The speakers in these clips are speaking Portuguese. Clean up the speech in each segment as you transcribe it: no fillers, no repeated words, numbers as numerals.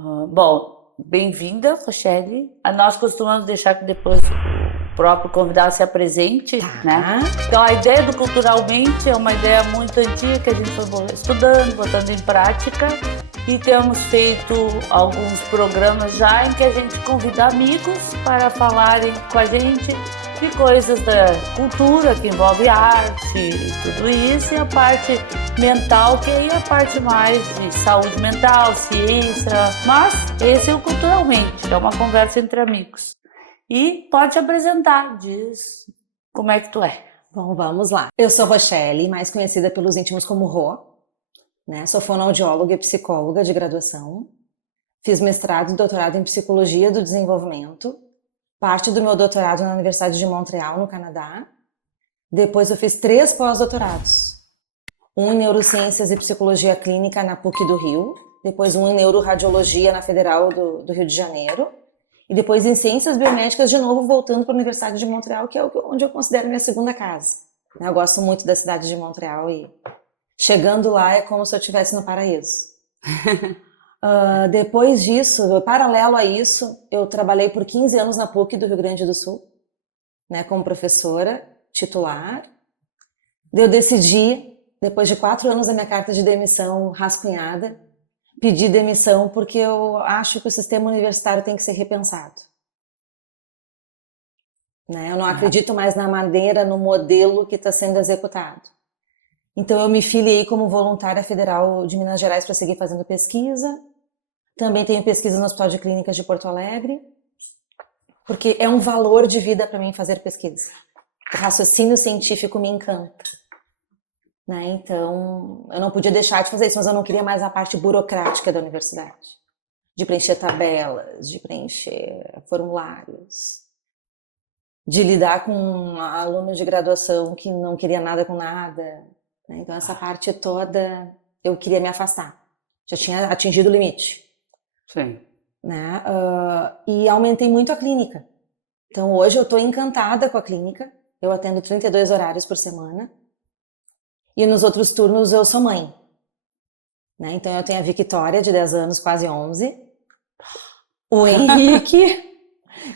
Bom, bem-vinda, Rochelle. Nós costumamos deixar que depois o próprio convidado se apresente, né? Então, a ideia do Culturalmente é uma ideia muito antiga que a gente foi estudando, botando em prática, e temos feito alguns programas já em que a gente convida amigos para falarem com a gente de coisas da cultura, que envolve arte e tudo isso, e a parte mental, que aí é a parte mais de saúde mental, ciência, mas esse é o Culturalmente, é uma conversa entre amigos. E pode te apresentar, diz como é que tu é. Bom, vamos lá. Eu sou Rochelle, mais conhecida pelos íntimos como Rô, né? Sou fonoaudióloga e psicóloga de graduação. Fiz mestrado e doutorado em Psicologia do Desenvolvimento. Parte do meu doutorado na Universidade de Montreal, no Canadá. Depois eu fiz 3 pós-doutorados. Um em Neurociências e Psicologia Clínica na PUC do Rio. Depois um em Neuroradiologia na Federal do Rio de Janeiro. E depois em Ciências Biomédicas, de novo, voltando para a Universidade de Montreal, que é onde eu considero minha segunda casa. Eu gosto muito da cidade de Montreal e chegando lá é como se eu estivesse no paraíso. Depois disso, paralelo a isso, eu trabalhei por 15 anos na PUC do Rio Grande do Sul, né, como professora titular. Eu decidi, depois de 4 anos da minha carta de demissão rascunhada, pedir demissão porque eu acho que o sistema universitário tem que ser repensado. Né? Eu não acredito mais na maneira, no modelo que está sendo executado. Então eu me filiei como voluntária federal de Minas Gerais para seguir fazendo pesquisa. Também tenho pesquisa no Hospital de Clínicas de Porto Alegre, porque é um valor de vida para mim fazer pesquisa. O raciocínio científico me encanta. Né? Então, eu não podia deixar de fazer isso, mas eu não queria mais a parte burocrática da universidade. De preencher tabelas, de preencher formulários, de lidar com alunos de graduação que não queria nada com nada. Né? Então, essa parte toda eu queria me afastar. Já tinha atingido o limite. Sim. Né? E aumentei muito a clínica. Então, hoje eu estou encantada com a clínica. Eu atendo 32 horários por semana. E nos outros turnos eu sou mãe. Né? Então eu tenho a Victoria, de 10 anos, quase 11. O Henrique,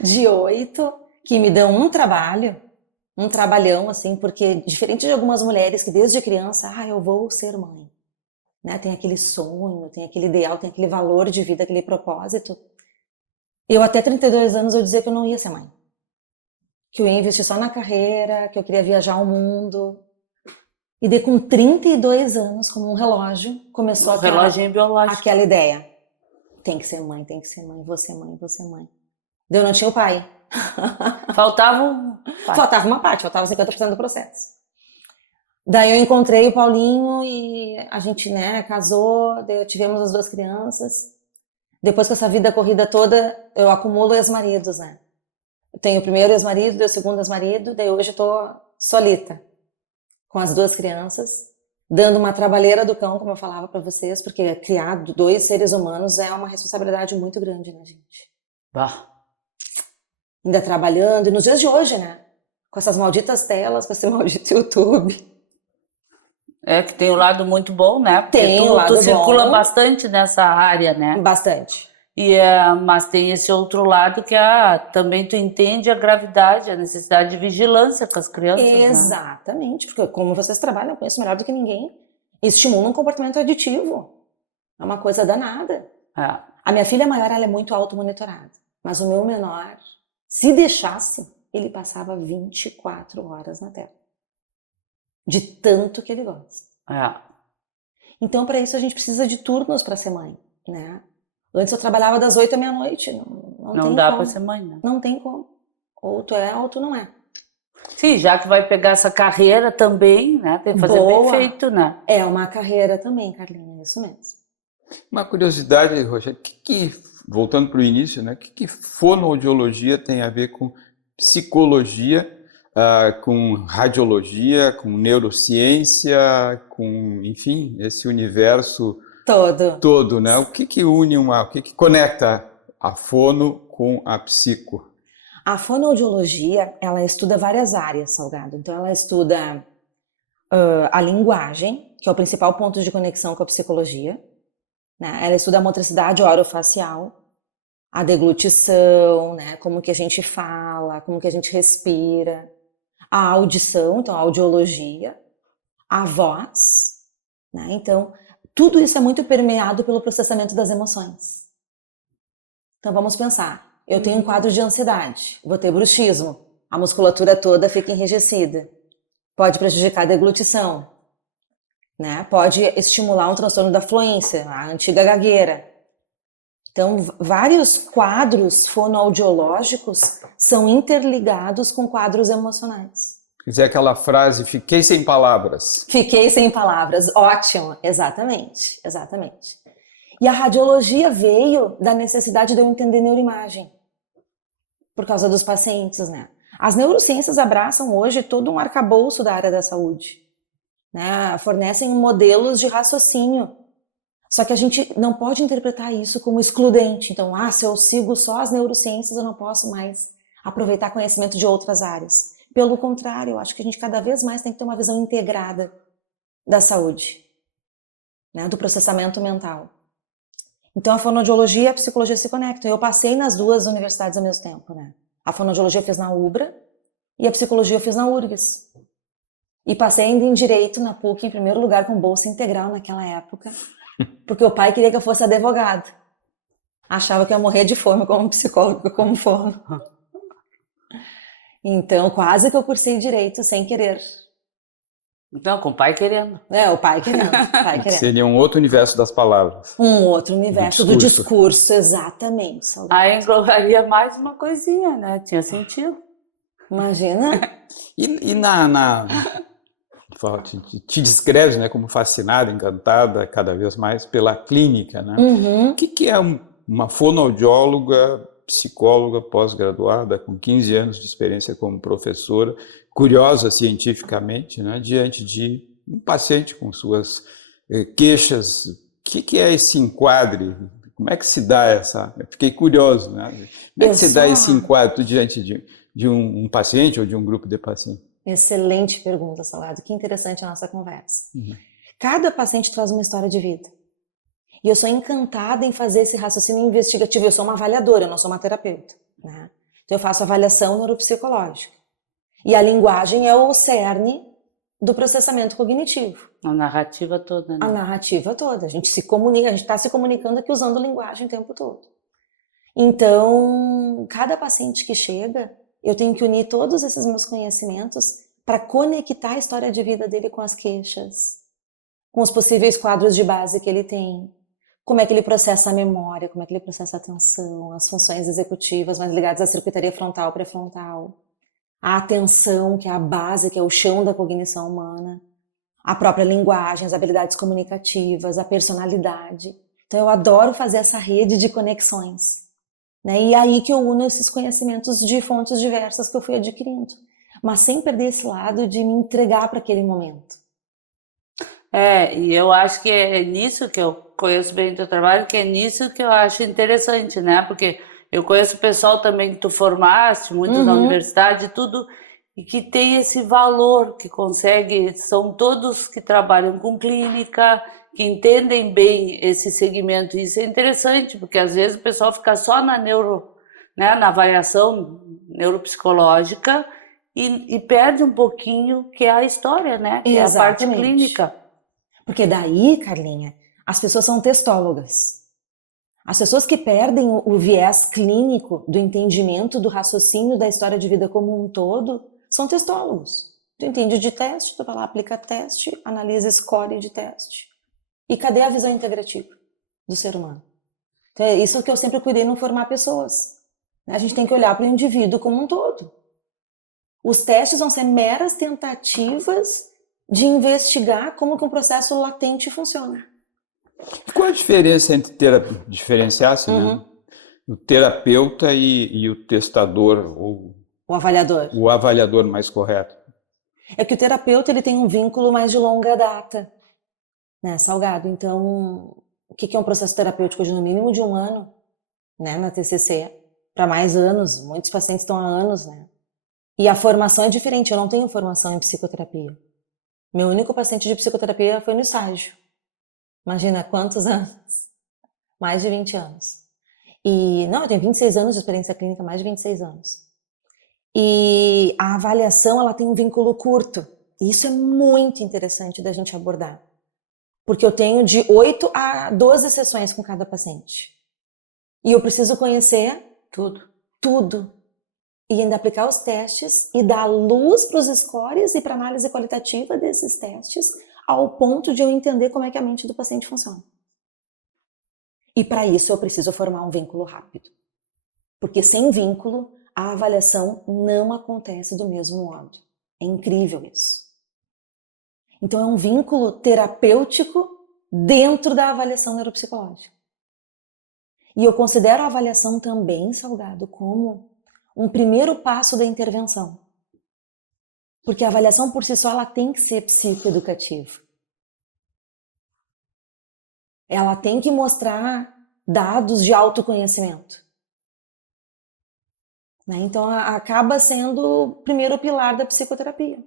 de 8, que me dão um trabalhão, assim, porque diferente de algumas mulheres que desde criança, eu vou ser mãe. Né? Tem aquele sonho, tem aquele ideal, tem aquele valor de vida, aquele propósito. Eu até 32 anos eu dizia que eu não ia ser mãe. Que eu ia investir só na carreira, que eu queria viajar ao mundo. E daí com 32 anos, como um relógio, começou aquela ideia. Tem que ser mãe, vou ser mãe. Daí eu não tinha o pai. Faltava uma parte, faltava 50% do processo. Daí eu encontrei o Paulinho e a gente, né, casou, daí tivemos as 2 crianças. Depois com essa vida corrida toda, eu acumulo ex-maridos, né? Eu tenho o primeiro ex-marido, daí o segundo ex-marido, daí hoje eu tô solita. Com as 2 crianças, dando uma trabalheira do cão, como eu falava para vocês, porque criar 2 seres humanos é uma responsabilidade muito grande, né, gente? Bah. Ainda trabalhando, e nos dias de hoje, né? Com essas malditas telas, com esse maldito YouTube. É que tem um lado muito bom, né? Porque tem o lado tu circula bom, bastante nessa área, né? Bastante. Mas tem esse outro lado que também tu entende a gravidade, a necessidade de vigilância com as crianças. Exatamente, né? Porque como vocês trabalham, eu conheço melhor do que ninguém, estimula um comportamento aditivo. É uma coisa danada. A minha filha maior, ela é muito automonitorada, mas o meu menor, se deixasse, ele passava 24 horas na tela. De tanto que ele gosta. Então, para isso, a gente precisa de turnos para ser mãe, né? Antes eu trabalhava das 8 à meia-noite. Não dá para ser mãe, né? Não tem como. Ou tu é ou tu não é. Sim, já que vai pegar essa carreira também, né? Tem que fazer bem feito, né? É uma carreira também, Carlinha, é isso mesmo. Uma curiosidade, Rogério, voltando para o início, né? O que fonoaudiologia tem a ver com psicologia, com radiologia, com neurociência, com, enfim, esse universo todo, né? O que une o que conecta a fono com a psico? A fonoaudiologia, ela estuda várias áreas, Salgado. Então, ela estuda a linguagem, que é o principal ponto de conexão com a psicologia. né? Ela estuda a motricidade orofacial, a deglutição, né? Como que a gente fala, como que a gente respira, a audição, então a audiologia, a voz, né? Então, tudo isso é muito permeado pelo processamento das emoções. Então, vamos pensar. Eu tenho um quadro de ansiedade, vou ter bruxismo, a musculatura toda fica enrijecida. Pode prejudicar a deglutição, né? Pode estimular um transtorno da fluência, a antiga gagueira. Então, vários quadros fonoaudiológicos são interligados com quadros emocionais. Quer dizer, aquela frase, fiquei sem palavras. Fiquei sem palavras, ótimo, exatamente, exatamente. E a radiologia veio da necessidade de eu entender neuroimagem, por causa dos pacientes, né? As neurociências abraçam hoje todo um arcabouço da área da saúde, né? Fornecem modelos de raciocínio. Só que a gente não pode interpretar isso como excludente. Então, se eu sigo só as neurociências, eu não posso mais aproveitar conhecimento de outras áreas. Pelo contrário, eu acho que a gente cada vez mais tem que ter uma visão integrada da saúde, né? Do processamento mental. Então, a fonoaudiologia e a psicologia se conectam. Eu passei nas duas universidades ao mesmo tempo, né? A fonoaudiologia eu fiz na UBRA e a psicologia eu fiz na URGS. E passei ainda em Direito na PUC, em primeiro lugar, com bolsa integral naquela época, porque o pai queria que eu fosse advogada. Achava que eu ia morrer de fome como psicóloga, como fono. Então, quase que eu cursei Direito sem querer. Então, com o pai querendo. O pai querendo, o pai querendo. Seria um outro universo das palavras. Um outro universo do discurso, exatamente. Salvador. Aí englobaria mais uma coisinha, né? Tinha sentido. Imagina. E te descreves, né, como fascinada, encantada cada vez mais pela clínica, né? Uhum. O que é uma fonoaudióloga, psicóloga pós-graduada, com 15 anos de experiência como professora, curiosa cientificamente, né, diante de um paciente com suas queixas? O que é esse enquadre? Como é que se dá essa... Eu fiquei curioso, né? Como é que se dá esse enquadre diante de um paciente ou de um grupo de pacientes? Excelente pergunta, Salgado. Que interessante a nossa conversa. Cada paciente traz uma história de vida. E eu sou encantada em fazer esse raciocínio investigativo. Eu sou uma avaliadora, eu não sou uma terapeuta, né? Então eu faço avaliação neuropsicológica. E a linguagem é o cerne do processamento cognitivo. A narrativa toda, né? A narrativa toda. A gente se comunica, a gente está se comunicando aqui usando linguagem o tempo todo. Então, cada paciente que chega, eu tenho que unir todos esses meus conhecimentos para conectar a história de vida dele com as queixas, com os possíveis quadros de base que ele tem, como é que ele processa a memória, como é que ele processa a atenção, as funções executivas mais ligadas à circuitaria frontal, pré-frontal, a atenção, que é a base, que é o chão da cognição humana, a própria linguagem, as habilidades comunicativas, a personalidade. Então eu adoro fazer essa rede de conexões, né? E é aí que eu uno esses conhecimentos de fontes diversas que eu fui adquirindo, mas sem perder esse lado de me entregar para aquele momento. E eu acho que é nisso que eu conheço bem o teu trabalho, que é nisso que eu acho interessante, né? Porque eu conheço o pessoal também que tu formaste, muitos na universidade, tudo, e que tem esse valor, que consegue, são todos que trabalham com clínica, que entendem bem esse segmento. E isso é interessante, porque às vezes o pessoal fica só na na avaliação neuropsicológica e perde um pouquinho que é a história, né? Que Exatamente. É a parte clínica. Porque daí, Carlinha, as pessoas são testólogas. As pessoas que perdem o viés clínico do entendimento, do raciocínio da história de vida como um todo, são testólogos. Tu entende de teste, tu vai lá, aplica teste, analisa score de teste. E cadê a visão integrativa do ser humano? Então é isso que eu sempre cuidei não formar pessoas. A gente tem que olhar para o indivíduo como um todo. Os testes vão ser meras tentativas de investigar como que um processo latente funciona. E qual a diferença entre diferenciar-se, né? O terapeuta e o testador, ou o avaliador? O avaliador mais correto. É que o terapeuta ele tem um vínculo mais de longa data, né, Salgado? Então, o que é um processo terapêutico de no mínimo de 1 ano, né, na TCC, para mais anos, muitos pacientes estão há anos, né? E a formação é diferente, eu não tenho formação em psicoterapia. Meu único paciente de psicoterapia foi no estágio. Imagina quantos anos. mais de 20 anos. Eu tenho 26 anos de experiência clínica, mais de 26 anos. E a avaliação, ela tem um vínculo curto. E isso é muito interessante da gente abordar. Porque eu tenho de 8 a 12 sessões com cada paciente. E eu preciso conhecer tudo. E ainda aplicar os testes e dar luz para os scores e para análise qualitativa desses testes, ao ponto de eu entender como é que a mente do paciente funciona. E para isso eu preciso formar um vínculo rápido. Porque sem vínculo, a avaliação não acontece do mesmo modo. É incrível isso. Então é um vínculo terapêutico dentro da avaliação neuropsicológica. E eu considero a avaliação também, Salgado, como um primeiro passo da intervenção. Porque a avaliação por si só ela tem que ser psicoeducativa. Ela tem que mostrar dados de autoconhecimento. Então acaba sendo o primeiro pilar da psicoterapia.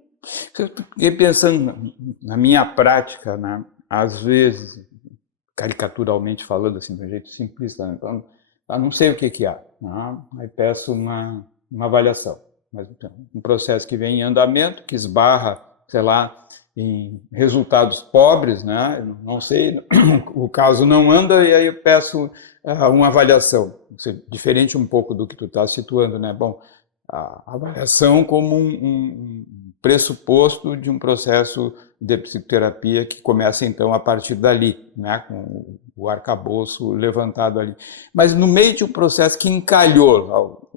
Eu fiquei pensando na minha prática, né? Às vezes, caricaturalmente falando, assim, de um jeito simplista, né? Então, eu não sei o que há, né? Aí peço uma avaliação, mas um processo que vem em andamento, que esbarra, sei lá, em resultados pobres, né? Eu não sei, o caso não anda e aí eu peço uma avaliação, diferente um pouco do que tu está situando, né? Bom, a avaliação como um pressuposto de um processo de psicoterapia que começa então a partir dali, né, com o arcabouço levantado ali. Mas no meio de um processo que encalhou,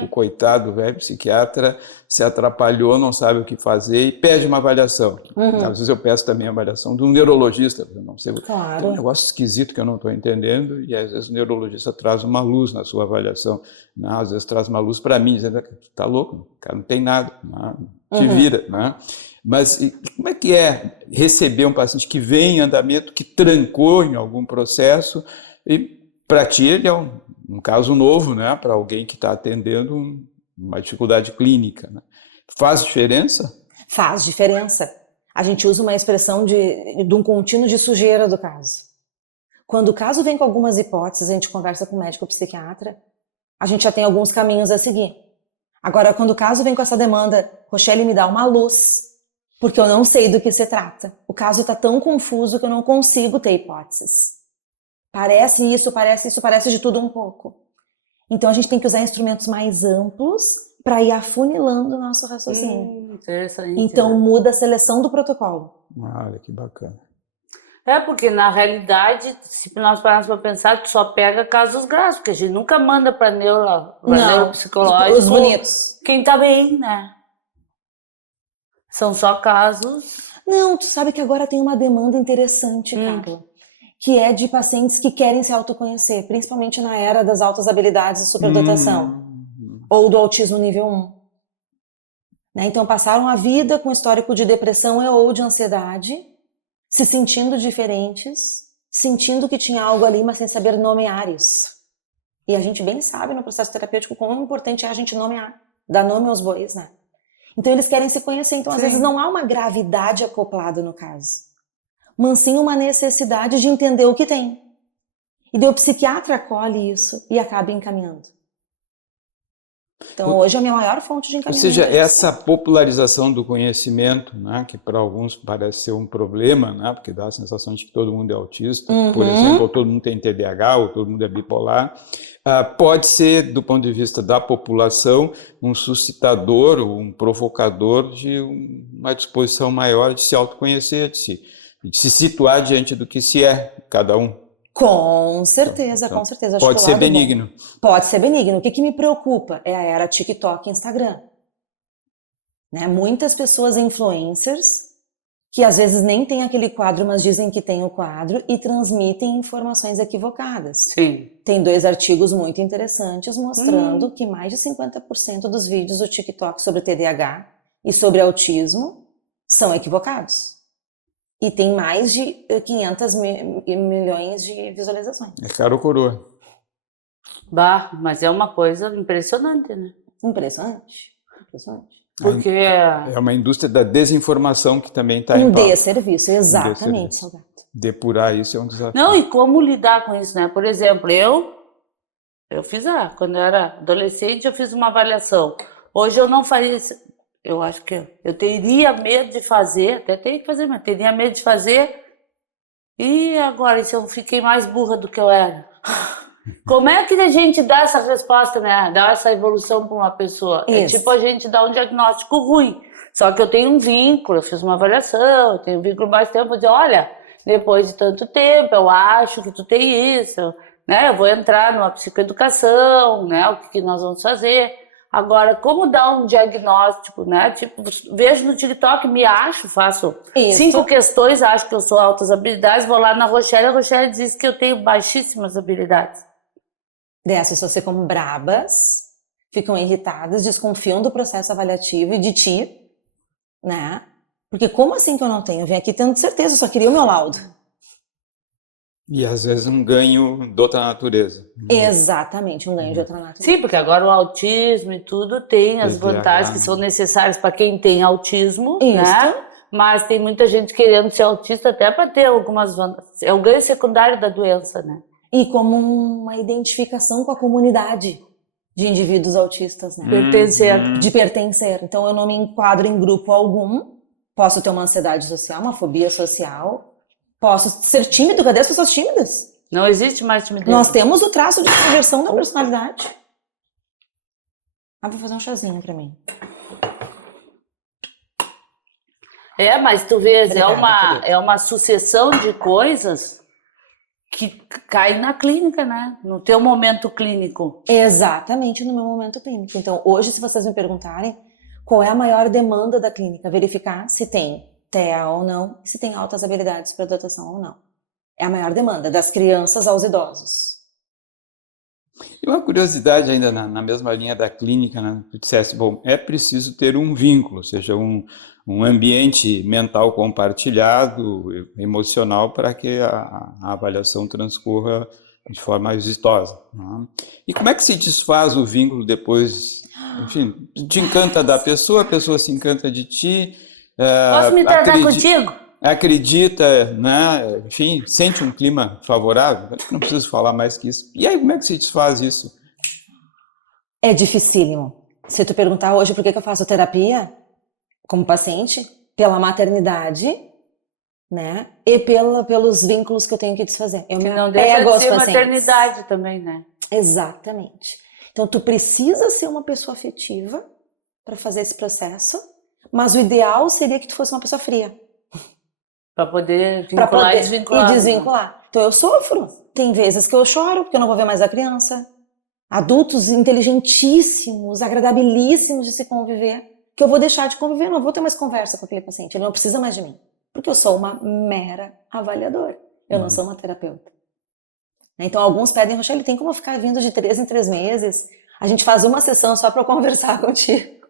o coitado velho psiquiatra se atrapalhou, não sabe o que fazer e pede uma avaliação. Às vezes eu peço também a avaliação de um neurologista, eu não sei, Claro. tem um negócio esquisito que eu não estou entendendo e às vezes o neurologista traz uma luz na sua avaliação, né? Às vezes traz uma luz para mim, dizendo, tá louco, o cara não tem nada, né? Te vira, né? Mas como é que é receber um paciente que vem em andamento, que trancou em algum processo e para ti ele é um caso novo, né? Para alguém que está atendendo uma dificuldade clínica, né? Faz diferença? Faz diferença. A gente usa uma expressão de um contínuo de sujeira do caso. Quando o caso vem com algumas hipóteses, a gente conversa com o médico psiquiatra, a gente já tem alguns caminhos a seguir. Agora, quando o caso vem com essa demanda, Rochelle, me dá uma luz, porque eu não sei do que se trata. O caso está tão confuso que eu não consigo ter hipóteses. Parece isso, parece de tudo um pouco. Então a gente tem que usar instrumentos mais amplos para ir afunilando o nosso raciocínio. Interessante. Então né? muda a seleção do protocolo. Olha que bacana. Porque na realidade, se nós pararmos para pensar, tu só pega casos graves, porque a gente nunca manda para neuropsicológico os bonitos. quem tá bem, né? São só casos... Não, tu sabe que agora tem uma demanda interessante, Carla, que é de pacientes que querem se autoconhecer, principalmente na era das altas habilidades e superdotação, ou do autismo nível 1. Então passaram a vida com histórico de depressão ou de ansiedade, se sentindo diferentes, sentindo que tinha algo ali, mas sem saber nomear isso. E a gente bem sabe no processo terapêutico quão importante é a gente nomear, dar nome aos bois, né? Então eles querem se conhecer, então às vezes não há uma gravidade acoplada no caso, mas sim uma necessidade de entender o que tem. E daí o psiquiatra acolhe isso e acaba encaminhando. Então hoje é a minha maior fonte de Ou encaminhamento. seja, essa popularização do conhecimento, né, que para alguns parece ser um problema, né, porque dá a sensação de que todo mundo é autista, por exemplo, ou todo mundo tem TDAH, ou todo mundo é bipolar, pode ser, do ponto de vista da população, um suscitador, um provocador de uma disposição maior de se autoconhecer, de se situar diante do que se é cada um. Com certeza, com certeza. Pode ser benigno. Pode ser benigno. O que me preocupa é a era TikTok e Instagram. Muitas pessoas influencers que às vezes nem têm aquele quadro, mas dizem que tem o quadro e transmitem informações equivocadas. Sim. Tem 2 artigos muito interessantes mostrando que mais de 50% dos vídeos do TikTok sobre TDAH e sobre autismo são equivocados. E tem mais de 500 milhões de visualizações. É caro ou coroa. Mas é uma coisa impressionante, né? Impressionante. Porque É uma indústria da desinformação que também está em Um pauta. desserviço, exatamente, desserviço. Salgado. Depurar isso é um desafio. não, e como lidar com isso, né? Por exemplo, eu fiz, quando eu era adolescente, eu fiz uma avaliação. Hoje eu não faria isso. Eu acho que eu teria medo de fazer, até tenho que fazer, mas teria medo de fazer. E agora, se eu fiquei mais burra do que eu era? Como é que a gente dá essa resposta, né? Dá essa evolução para uma pessoa? É Isso. tipo a gente dá um diagnóstico ruim. Só que eu tenho um vínculo, eu fiz uma avaliação, eu tenho um vínculo mais tempo, eu digo, olha, depois de tanto tempo, eu acho que tu tem isso, né? Eu vou entrar numa psicoeducação, né? O que nós vamos fazer? Agora, como dar um diagnóstico, né? Tipo, vejo no TikTok, me acho, faço Isso. 5 questões, acho que eu sou altas habilidades, vou lá na Rochelle, a Rochelle diz que eu tenho baixíssimas habilidades. Daí as pessoas ficam brabas, ficam irritadas, desconfiam do processo avaliativo e de ti, né? Porque como assim que eu não tenho? Eu vim aqui tendo certeza, eu só queria o meu laudo. E às vezes um ganho de outra natureza. Exatamente, um ganho de outra natureza. Sim, porque agora o autismo e tudo tem as TDAH, vantagens que são necessárias para quem tem autismo, né? Isso. Mas tem muita gente querendo ser autista até para ter algumas vantagens. É o ganho secundário da doença, né? E como uma identificação com a comunidade de indivíduos autistas, né? Pertencer. De pertencer. Então eu não me enquadro em grupo algum, posso ter uma ansiedade social, uma fobia social, posso ser tímido, cadê as pessoas tímidas? Não existe mais timidez. Nós temos o traço de inversão da personalidade. Vou fazer um chazinho pra mim. Mas tu vês, Obrigada, é uma sucessão de coisas que caem na clínica, né? No teu momento clínico. Exatamente no meu momento clínico. Então, hoje, se vocês me perguntarem qual é a maior demanda da clínica, verificar se tem TEA ou não, e se tem altas habilidades para dotação ou não. É a maior demanda, das crianças aos idosos. E uma curiosidade ainda na mesma linha da clínica, né? Tu disseste, bom, é preciso ter um vínculo, ou seja, um ambiente mental compartilhado, emocional, para que a avaliação transcorra de forma exitosa, né? E como é que se desfaz o vínculo depois? Enfim, te encanta da pessoa, a pessoa se encanta de ti. Posso me tratar contigo? Acredita, né? Enfim, sente um clima favorável. Acho que não preciso falar mais que isso. E aí, como é que se desfaz isso? É dificílimo. Se tu perguntar hoje por que eu faço terapia como paciente, pela maternidade, né? E pelos vínculos que eu tenho que desfazer. Eu Que me não deixa apego de aos ser pacientes. maternidade também, né? Exatamente. Então, tu precisa ser uma pessoa afetiva para fazer esse processo, mas o ideal seria que tu fosse uma pessoa fria. Para poder Pra vincular poder e desvincular. E desvincular. Então, eu sofro. Tem vezes que eu choro porque eu não vou ver mais a criança. Adultos inteligentíssimos, agradabilíssimos de se conviver, que eu vou deixar de conviver, não vou ter mais conversa com aquele paciente, ele não precisa mais de mim. Porque eu sou uma mera avaliadora, eu não sou uma terapeuta. Então, alguns pedem, Rochelle, tem como ficar vindo de 3 em 3 meses? A gente faz uma sessão só para conversar contigo.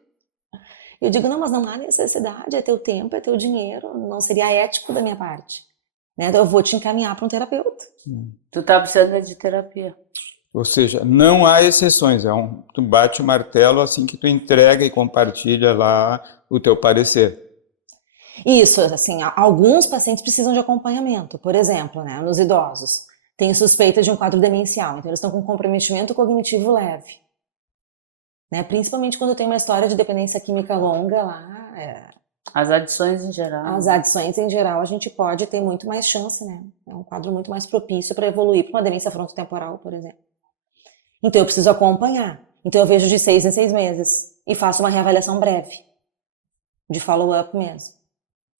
Eu digo, não, mas não há necessidade, é teu tempo, é teu dinheiro, não seria ético da minha parte. Né? Então, eu vou te encaminhar para um terapeuta. Tu tá precisando de terapia. Ou seja, não há exceções, tu bate o martelo assim que tu entrega e compartilha lá o teu parecer. Isso, assim, alguns pacientes precisam de acompanhamento. Por exemplo, né, nos idosos, tem suspeita de um quadro demencial, então eles estão com comprometimento cognitivo leve. Né, principalmente quando tem uma história de dependência química longa lá. As adições em geral. As adições em geral, a gente pode ter muito mais chance, né? É um quadro muito mais propício para evoluir para uma demência frontotemporal, por exemplo. Então eu preciso acompanhar. Então eu vejo de 6 em 6 meses e faço uma reavaliação breve, de follow-up mesmo.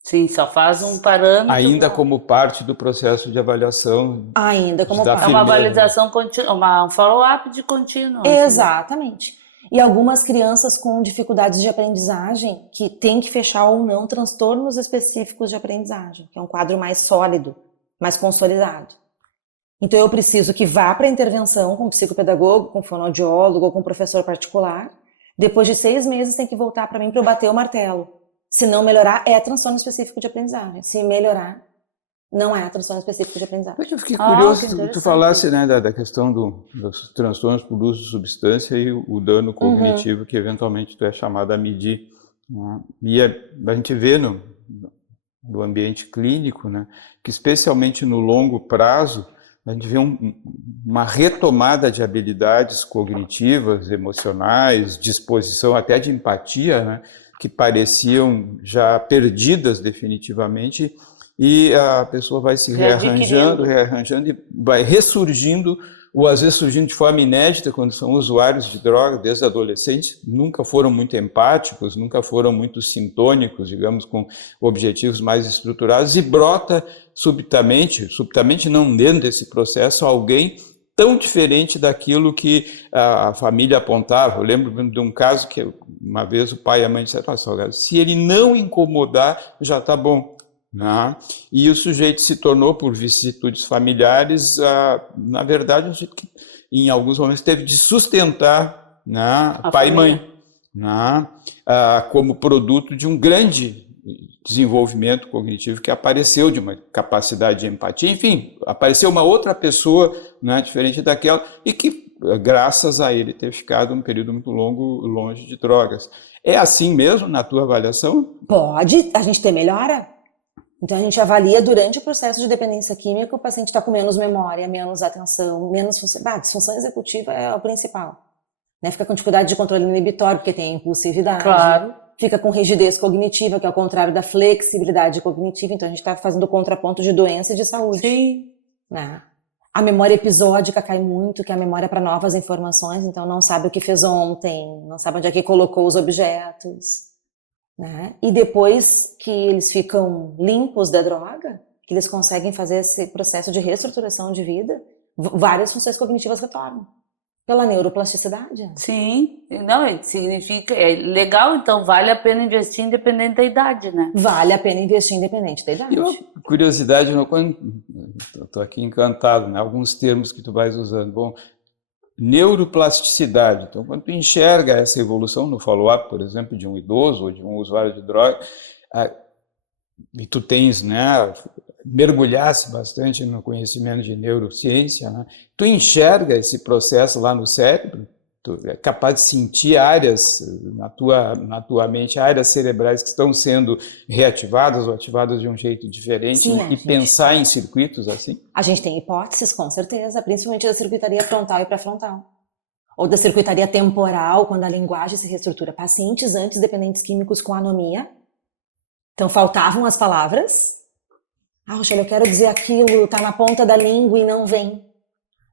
Sim, só faz um parâmetro. Ainda como parte do processo de avaliação. Ainda como Da parte. É uma firmeza. validação contínua, um follow-up de contínuo. assim. Exatamente. E algumas crianças com dificuldades de aprendizagem que têm que fechar ou não transtornos específicos de aprendizagem, que é um quadro mais sólido, mais consolidado. Então eu preciso que vá para a intervenção com psicopedagogo, com fonoaudiólogo ou com professor particular. Depois de 6 meses tem que voltar para mim para eu bater o martelo. Se não melhorar, é transtorno específico de aprendizagem. Se melhorar, não é transtorno específico de aprendizagem. Eu fiquei que curioso, tu interessante. falasse, né, da questão dos transtornos por uso de substância e o dano cognitivo que eventualmente tu é chamado a medir. né? E a gente vê no ambiente clínico, né, que especialmente no longo prazo, a gente vê uma retomada de habilidades cognitivas, emocionais, disposição até de empatia, né, que pareciam já perdidas definitivamente, e a pessoa vai se rearranjando e vai ressurgindo, ou às vezes surgindo de forma inédita quando são usuários de droga, desde adolescentes, nunca foram muito empáticos, nunca foram muito sintônicos, digamos, com objetivos mais estruturados, e brota subitamente não dentro desse processo, alguém tão diferente daquilo que a família apontava. Eu lembro de um caso que uma vez o pai e a mãe disseram: "Nossa, se ele não incomodar, já está bom." Né? E o sujeito se tornou, por vicissitudes familiares, na verdade, um sujeito que em alguns momentos teve de sustentar, né, pai e mãe, né, como produto de um grande desenvolvimento cognitivo que apareceu, de uma capacidade de empatia, enfim, apareceu uma outra pessoa, né, diferente daquela, e que, graças a ele ter ficado um período muito longo longe de drogas. É assim mesmo na tua avaliação? Pode, a gente tem melhora. Então a gente avalia durante o processo de dependência química, o paciente está com menos memória, menos atenção, menos disfunção executiva é o principal. Né? Fica com dificuldade de controle inibitório, porque tem a impulsividade. Claro. Fica com rigidez cognitiva, que é o contrário da flexibilidade cognitiva. Então a gente está fazendo o contraponto de doença e de saúde. Sim. Né? A memória episódica cai muito, que é a memória para novas informações. Então não sabe o que fez ontem, não sabe onde é que colocou os objetos. Né? E depois que eles ficam limpos da droga, que eles conseguem fazer esse processo de reestruturação de vida, várias funções cognitivas retornam. Pela neuroplasticidade. Sim, não, significa, é legal, então vale a pena investir independente da idade, né? Vale a pena investir independente da idade. E uma curiosidade, estou aqui encantado, né? Alguns termos que tu vais usando. Bom, neuroplasticidade. Então, quando tu enxerga essa evolução no follow-up, por exemplo, de um idoso ou de um usuário de droga, e tu tens, né, mergulhasse bastante no conhecimento de neurociência, né, tu enxerga esse processo lá no cérebro, tu é capaz de sentir áreas na tua mente, áreas cerebrais que estão sendo reativadas ou ativadas de um jeito diferente. Sim, e pensar em circuitos assim? A gente tem hipóteses, com certeza, principalmente da circuitaria frontal e pré-frontal. Ou da circuitaria temporal, quando a linguagem se reestrutura. Pacientes antes dependentes químicos com anomia. Então faltavam as palavras. Rochelle, eu quero dizer aquilo, tá na ponta da língua e não vem.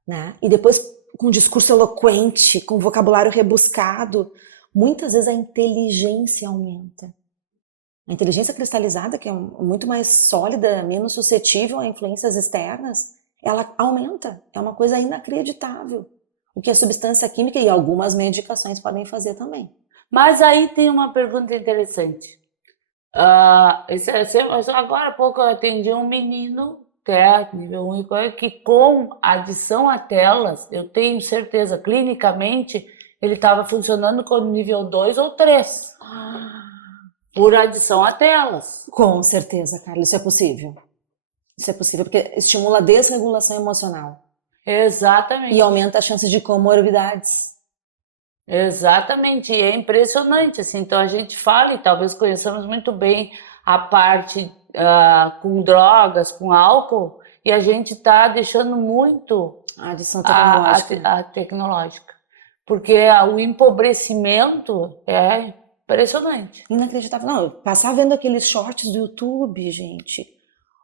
Né? E depois, com discurso eloquente, com vocabulário rebuscado, muitas vezes a inteligência aumenta. A inteligência cristalizada, que é muito mais sólida, menos suscetível a influências externas, ela aumenta. É uma coisa inacreditável. O que a substância química e algumas medicações podem fazer também. Mas aí tem uma pergunta interessante. Agora há pouco eu atendi um menino, nível 1, que com adição a telas, eu tenho certeza, clinicamente, ele estava funcionando com nível 2 ou 3. Por adição a telas. Com certeza, Carla, isso é possível. Isso é possível porque estimula a desregulação emocional. Exatamente. E aumenta as chances de comorbidades. Exatamente, e é impressionante, assim, então a gente fala e talvez conheçamos muito bem a parte com drogas, com álcool, e a gente está deixando muito a adição tecnológica. A tecnológica, porque o empobrecimento é impressionante. Inacreditável. Não, passar vendo aqueles shorts do YouTube, gente,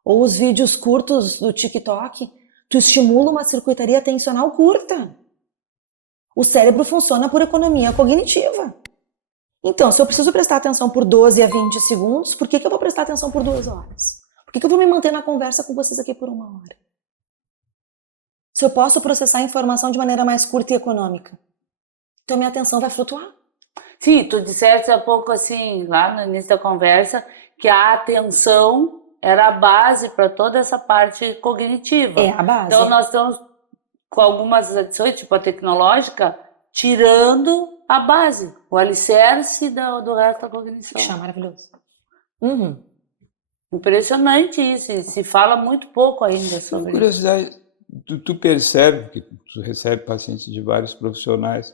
ou os vídeos curtos do TikTok, tu estimula uma circuitaria atencional curta. O cérebro funciona por economia cognitiva. Então, se eu preciso prestar atenção por 12 a 20 segundos, por que eu vou prestar atenção por 2 horas? Por que eu vou me manter na conversa com vocês aqui por 1 hora? Se eu posso processar a informação de maneira mais curta e econômica, então minha atenção vai flutuar. Sim, tu disseste há pouco assim, lá no início da conversa, que a atenção era a base para toda essa parte cognitiva. É a base. Então nós estamos com algumas adições, tipo a tecnológica, tirando a base, o alicerce do resto da cognição. Puxa, maravilhoso. Impressionante isso, e se fala muito pouco ainda sobre curiosidade, tu percebe, que tu recebe pacientes de vários profissionais,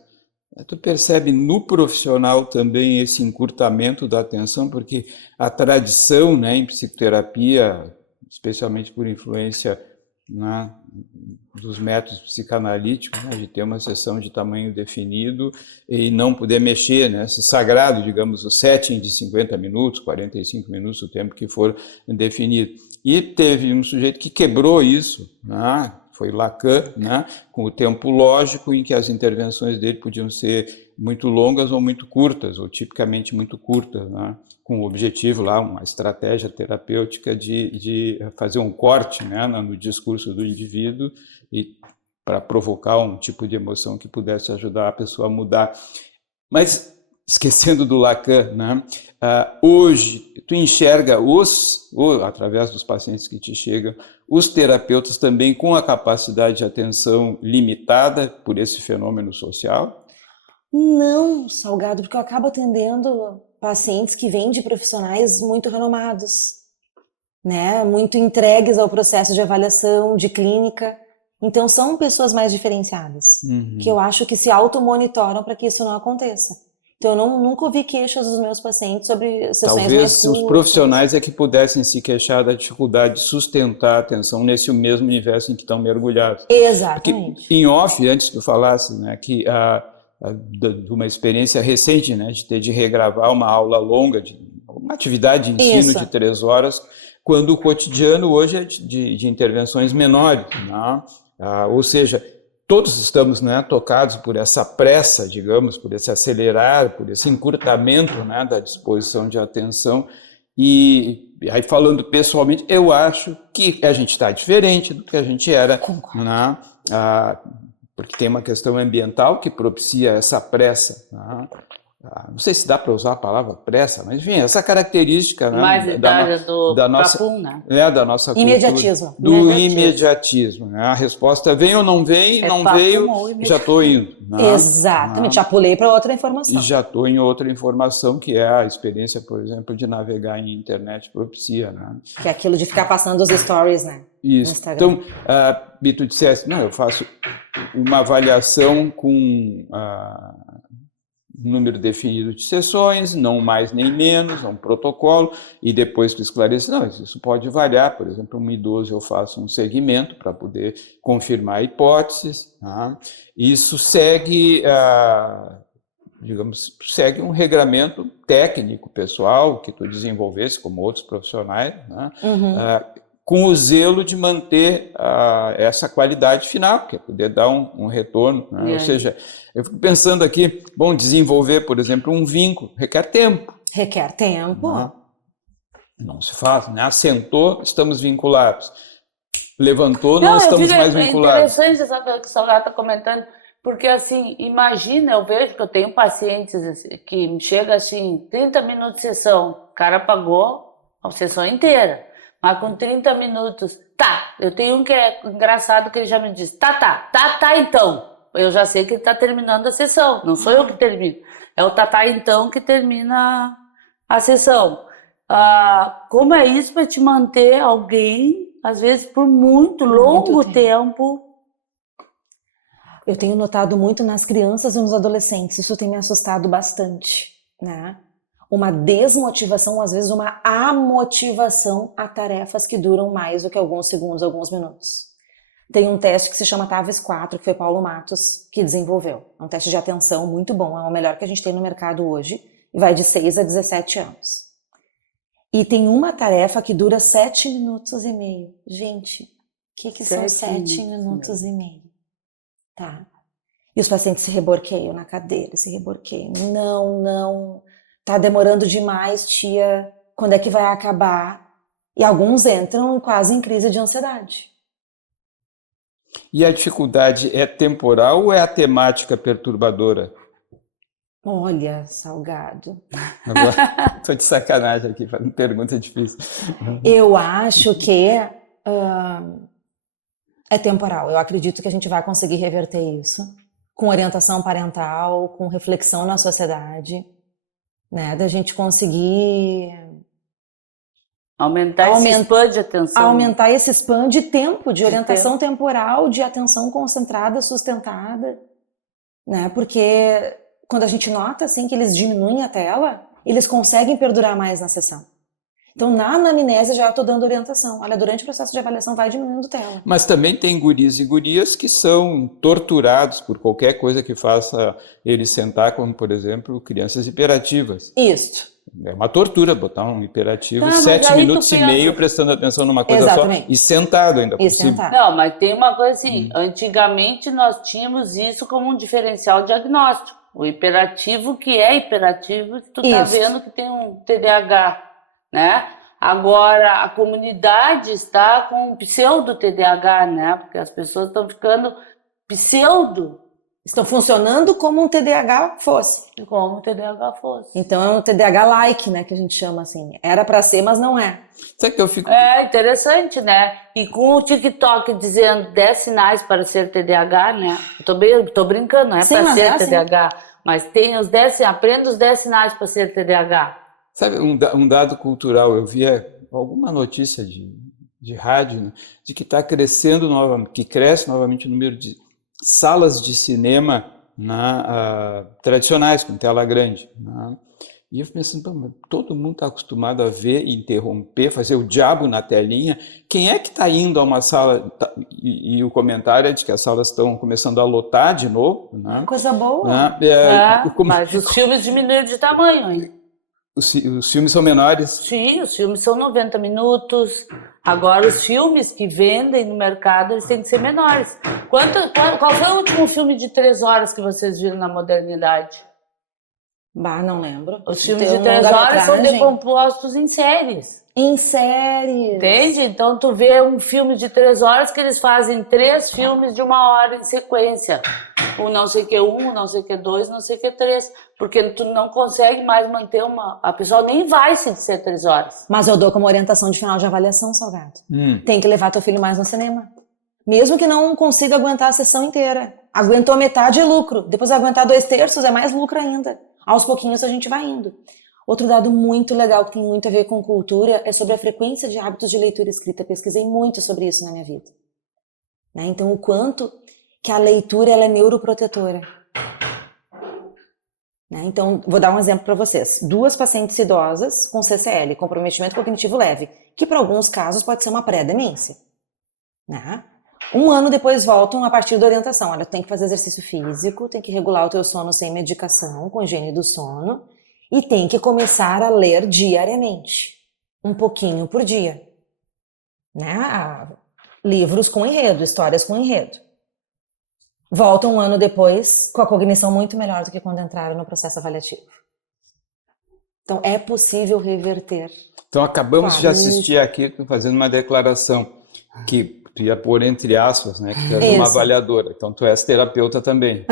Tu percebe no profissional também esse encurtamento da atenção, porque a tradição, né, em psicoterapia, especialmente por influência, né, dos métodos psicanalíticos, né, de ter uma sessão de tamanho definido e não poder mexer, né, esse sagrado, digamos, o setting de 50 minutos, 45 minutos, o tempo que for definido. E teve um sujeito que quebrou isso, né, foi Lacan, né, com o tempo lógico em que as intervenções dele podiam ser muito longas ou muito curtas, ou tipicamente muito curtas, né, com o objetivo lá, uma estratégia terapêutica de fazer um corte, né, no discurso do indivíduo e para provocar um tipo de emoção que pudesse ajudar a pessoa a mudar. Mas, esquecendo do Lacan, né, hoje tu enxerga através dos pacientes que te chegam, os terapeutas também com a capacidade de atenção limitada por esse fenômeno social? Não, Salgado, porque eu acabo atendendo pacientes que vêm de profissionais muito renomados, né? Muito entregues ao processo de avaliação, de clínica. Então são pessoas mais diferenciadas, que eu acho que se automonitoram para que isso não aconteça. Então eu nunca ouvi queixas dos meus pacientes sobre sessões Talvez mais curtas. os profissionais é que pudessem se queixar da dificuldade de sustentar a atenção nesse mesmo universo em que estão mergulhados. Exatamente. Porque, em off, antes que tu falasse, né, que de uma experiência recente, né, de regravar uma aula longa, uma atividade de ensino de 3 horas, quando o cotidiano hoje é de intervenções menores, né? Ou seja, todos estamos, né, tocados por essa pressa, digamos, por esse acelerar, por esse encurtamento, né, da disposição de atenção. E aí, falando pessoalmente, eu acho que a gente está diferente do que a gente era, né? Porque tem uma questão ambiental que propicia essa pressa, né? Não sei se dá para usar a palavra pressa, mas enfim, essa característica, né, Mais da nossa, papum, né? Da nossa cultura, imediatismo. Do imediatismo. Né? A resposta vem ou não vem, não veio, já estou indo. Né? Exatamente, já pulei para outra informação. E já estou em outra informação, que é a experiência, por exemplo, de navegar em internet propicia. Né? Que é aquilo de ficar passando os stories, né? Isso. Então, tu disseste, não, eu faço uma avaliação com número definido de sessões, não mais nem menos, é um protocolo, e depois tu esclarece, não, isso pode variar, por exemplo, um idoso eu faço um segmento para poder confirmar hipóteses, tá? Isso segue, digamos, segue um regramento técnico, pessoal, que tu desenvolvesse, como outros profissionais, né? Com o zelo de manter essa qualidade final, que é poder dar um retorno, né? Ou seja, eu fico pensando aqui, bom, desenvolver, por exemplo, um vínculo, requer tempo. Requer tempo. Não se faz, né? Assentou, estamos vinculados. Levantou, não estamos mais vinculados. É interessante essa que o Salgado está comentando, porque assim, imagina, eu vejo que eu tenho pacientes que chega assim, 30 minutos de sessão, o cara pagou a sessão inteira. Mas com 30 minutos, eu tenho um que é engraçado que ele já me diz, então. Eu já sei que ele está terminando a sessão, não sou eu que termino. É o então que termina a sessão. Como é isso para te manter alguém, às vezes por muito longo tempo? Eu tenho notado muito nas crianças e nos adolescentes, isso tem me assustado bastante, né? Uma desmotivação, às vezes uma amotivação a tarefas que duram mais do que alguns segundos, alguns minutos. Tem um teste que se chama TAVES 4, que foi Paulo Matos que desenvolveu. É um teste de atenção muito bom, é o melhor que a gente tem no mercado hoje, e vai de 6 a 17 anos. E tem uma tarefa que dura 7 minutos e meio. Gente, o que são 7 minutos e meio? Tá. E os pacientes se reborqueiam na cadeira, se reborqueiam. Não... Tá demorando demais, tia. Quando é que vai acabar? E alguns entram quase em crise de ansiedade. E a dificuldade é temporal ou é a temática perturbadora? Olha, Salgado. Agora, tô de sacanagem aqui, fazendo pergunta difícil. Eu acho que é temporal. Eu acredito que a gente vai conseguir reverter isso com orientação parental, com reflexão na sociedade. Né, da gente conseguir aumentar esse span de atenção. Aumentar esse span de tempo, de orientação temporal, de atenção concentrada, sustentada. né? Porque quando a gente nota assim que eles diminuem a tela, eles conseguem perdurar mais na sessão. Então, na anamnese já estou dando orientação. Olha, durante o processo de avaliação vai diminuindo tela. Mas também tem guris e gurias que são torturados por qualquer coisa que faça eles sentar, como, por exemplo, crianças hiperativas. Isso. É uma tortura botar um hiperativo Tá, mas 7 aí minutos tu e pensa- meio prestando atenção numa coisa Exatamente. só e sentado ainda por E cima. sentar. Não, mas tem uma coisa assim, antigamente nós tínhamos isso como um diferencial diagnóstico. O hiperativo que é hiperativo, tu tá Isso. vendo que tem um TDAH, né? Agora, a comunidade está com um pseudo-TDAH, né? Porque as pessoas estão ficando pseudo Estão funcionando como um TDAH fosse. como o TDAH fosse. Então é um TDAH-like, né, que a gente chama assim. Era para ser, mas não é. Sabe que eu fico... É interessante, né? E com o TikTok dizendo 10 sinais para ser TDAH, né? Tô brincando, não é Sim, para mas ser é assim. TDAH, mas tem os 10, aprenda os 10 sinais para ser TDAH. Sabe, um dado cultural, eu via alguma notícia de rádio, né, de que está crescendo novamente, que cresce novamente o número de salas de cinema tradicionais, com tela grande, né? E eu pensando, pô, mas todo mundo está acostumado a ver e interromper, fazer o diabo na telinha. Quem é que está indo a uma sala? E o comentário é de que as salas estão começando a lotar de novo, né? Coisa boa. Né? Mas os filmes diminuíram de tamanho, hein? Os filmes são menores. Sim, os filmes são 90 minutos. Agora, os filmes que vendem no mercado, eles têm que ser menores. Qual foi o último filme de 3 horas que vocês viram na modernidade? Bah, não lembro. Os filmes Tem de um 3 horas são longa-metragem. decompostos em séries. Em séries. Entende? Então, tu vê um filme de 3 horas que eles fazem 3 filmes de 1 hora em sequência. O não sei que 1, o não sei que 2, não sei que 3. Porque tu não consegue mais manter uma... A pessoa nem vai se disser 3 horas. Mas eu dou como orientação de final de avaliação, Salgado. Tem que levar teu filho mais no cinema. Mesmo que não consiga aguentar a sessão inteira. Aguentou metade é lucro. Depois aguentar 2/3 é mais lucro ainda. Aos pouquinhos a gente vai indo. Outro dado muito legal que tem muito a ver com cultura é sobre a frequência de hábitos de leitura escrita. Pesquisei muito sobre isso na minha vida. Né? Então, o quanto que a leitura ela é neuroprotetora. Né? Então, vou dar um exemplo para vocês. 2 pacientes idosas com CCL, comprometimento cognitivo leve, que para alguns casos pode ser uma pré-demência. Né? 1 ano depois voltam a partir da orientação. Olha, tem que fazer exercício físico, tem que regular o teu sono sem medicação, com higiene do sono, e tem que começar a ler diariamente, um pouquinho por dia. Né? Livros com enredo, histórias com enredo. Voltam 1 ano depois com a cognição muito melhor do que quando entraram no processo avaliativo. Então, é possível reverter. Então, acabamos de Claro. assistir aqui fazendo uma declaração que tu ia pôr entre aspas, né? Que tu és uma Isso. avaliadora. Então, tu és terapeuta também.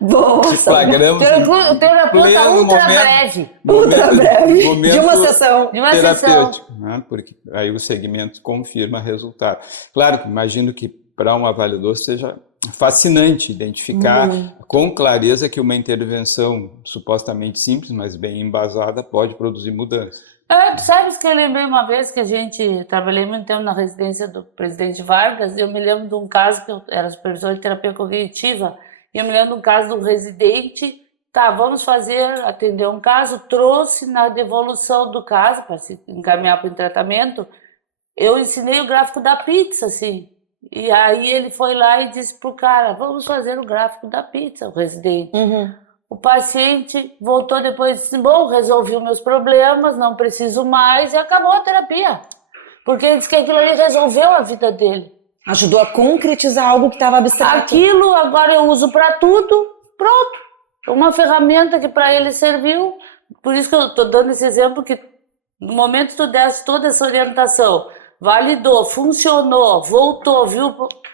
Boa, Te flagramos O terapeuta pleno ultra momento. breve. ultra breve, momento de uma sessão. De uma sessão. terapêutico, né? Porque aí o segmento confirma resultado. Claro que imagino que para um avaliador seja fascinante identificar com clareza que uma intervenção supostamente simples, mas bem embasada, pode produzir mudanças. Tu sabes que eu lembrei uma vez que a gente trabalhei muito tempo na residência do presidente Vargas, e eu me lembro de um caso que eu era supervisora de terapia cognitiva, e eu me lembro de um caso de um residente, vamos atender um caso, trouxe na devolução do caso, para se encaminhar para o tratamento, eu ensinei o gráfico da pizza, assim, e aí ele foi lá e disse pro cara, vamos fazer o gráfico da pizza, o residente. O paciente voltou depois e disse, bom, resolvi os meus problemas, não preciso mais, e acabou a terapia. Porque ele disse que aquilo ali resolveu a vida dele. Ajudou a concretizar algo que estava abstrato. Aquilo agora eu uso para tudo, pronto. Uma ferramenta que para ele serviu. Por isso que eu estou dando esse exemplo, que no momento que tu desse toda essa orientação, validou, funcionou, voltou, viu?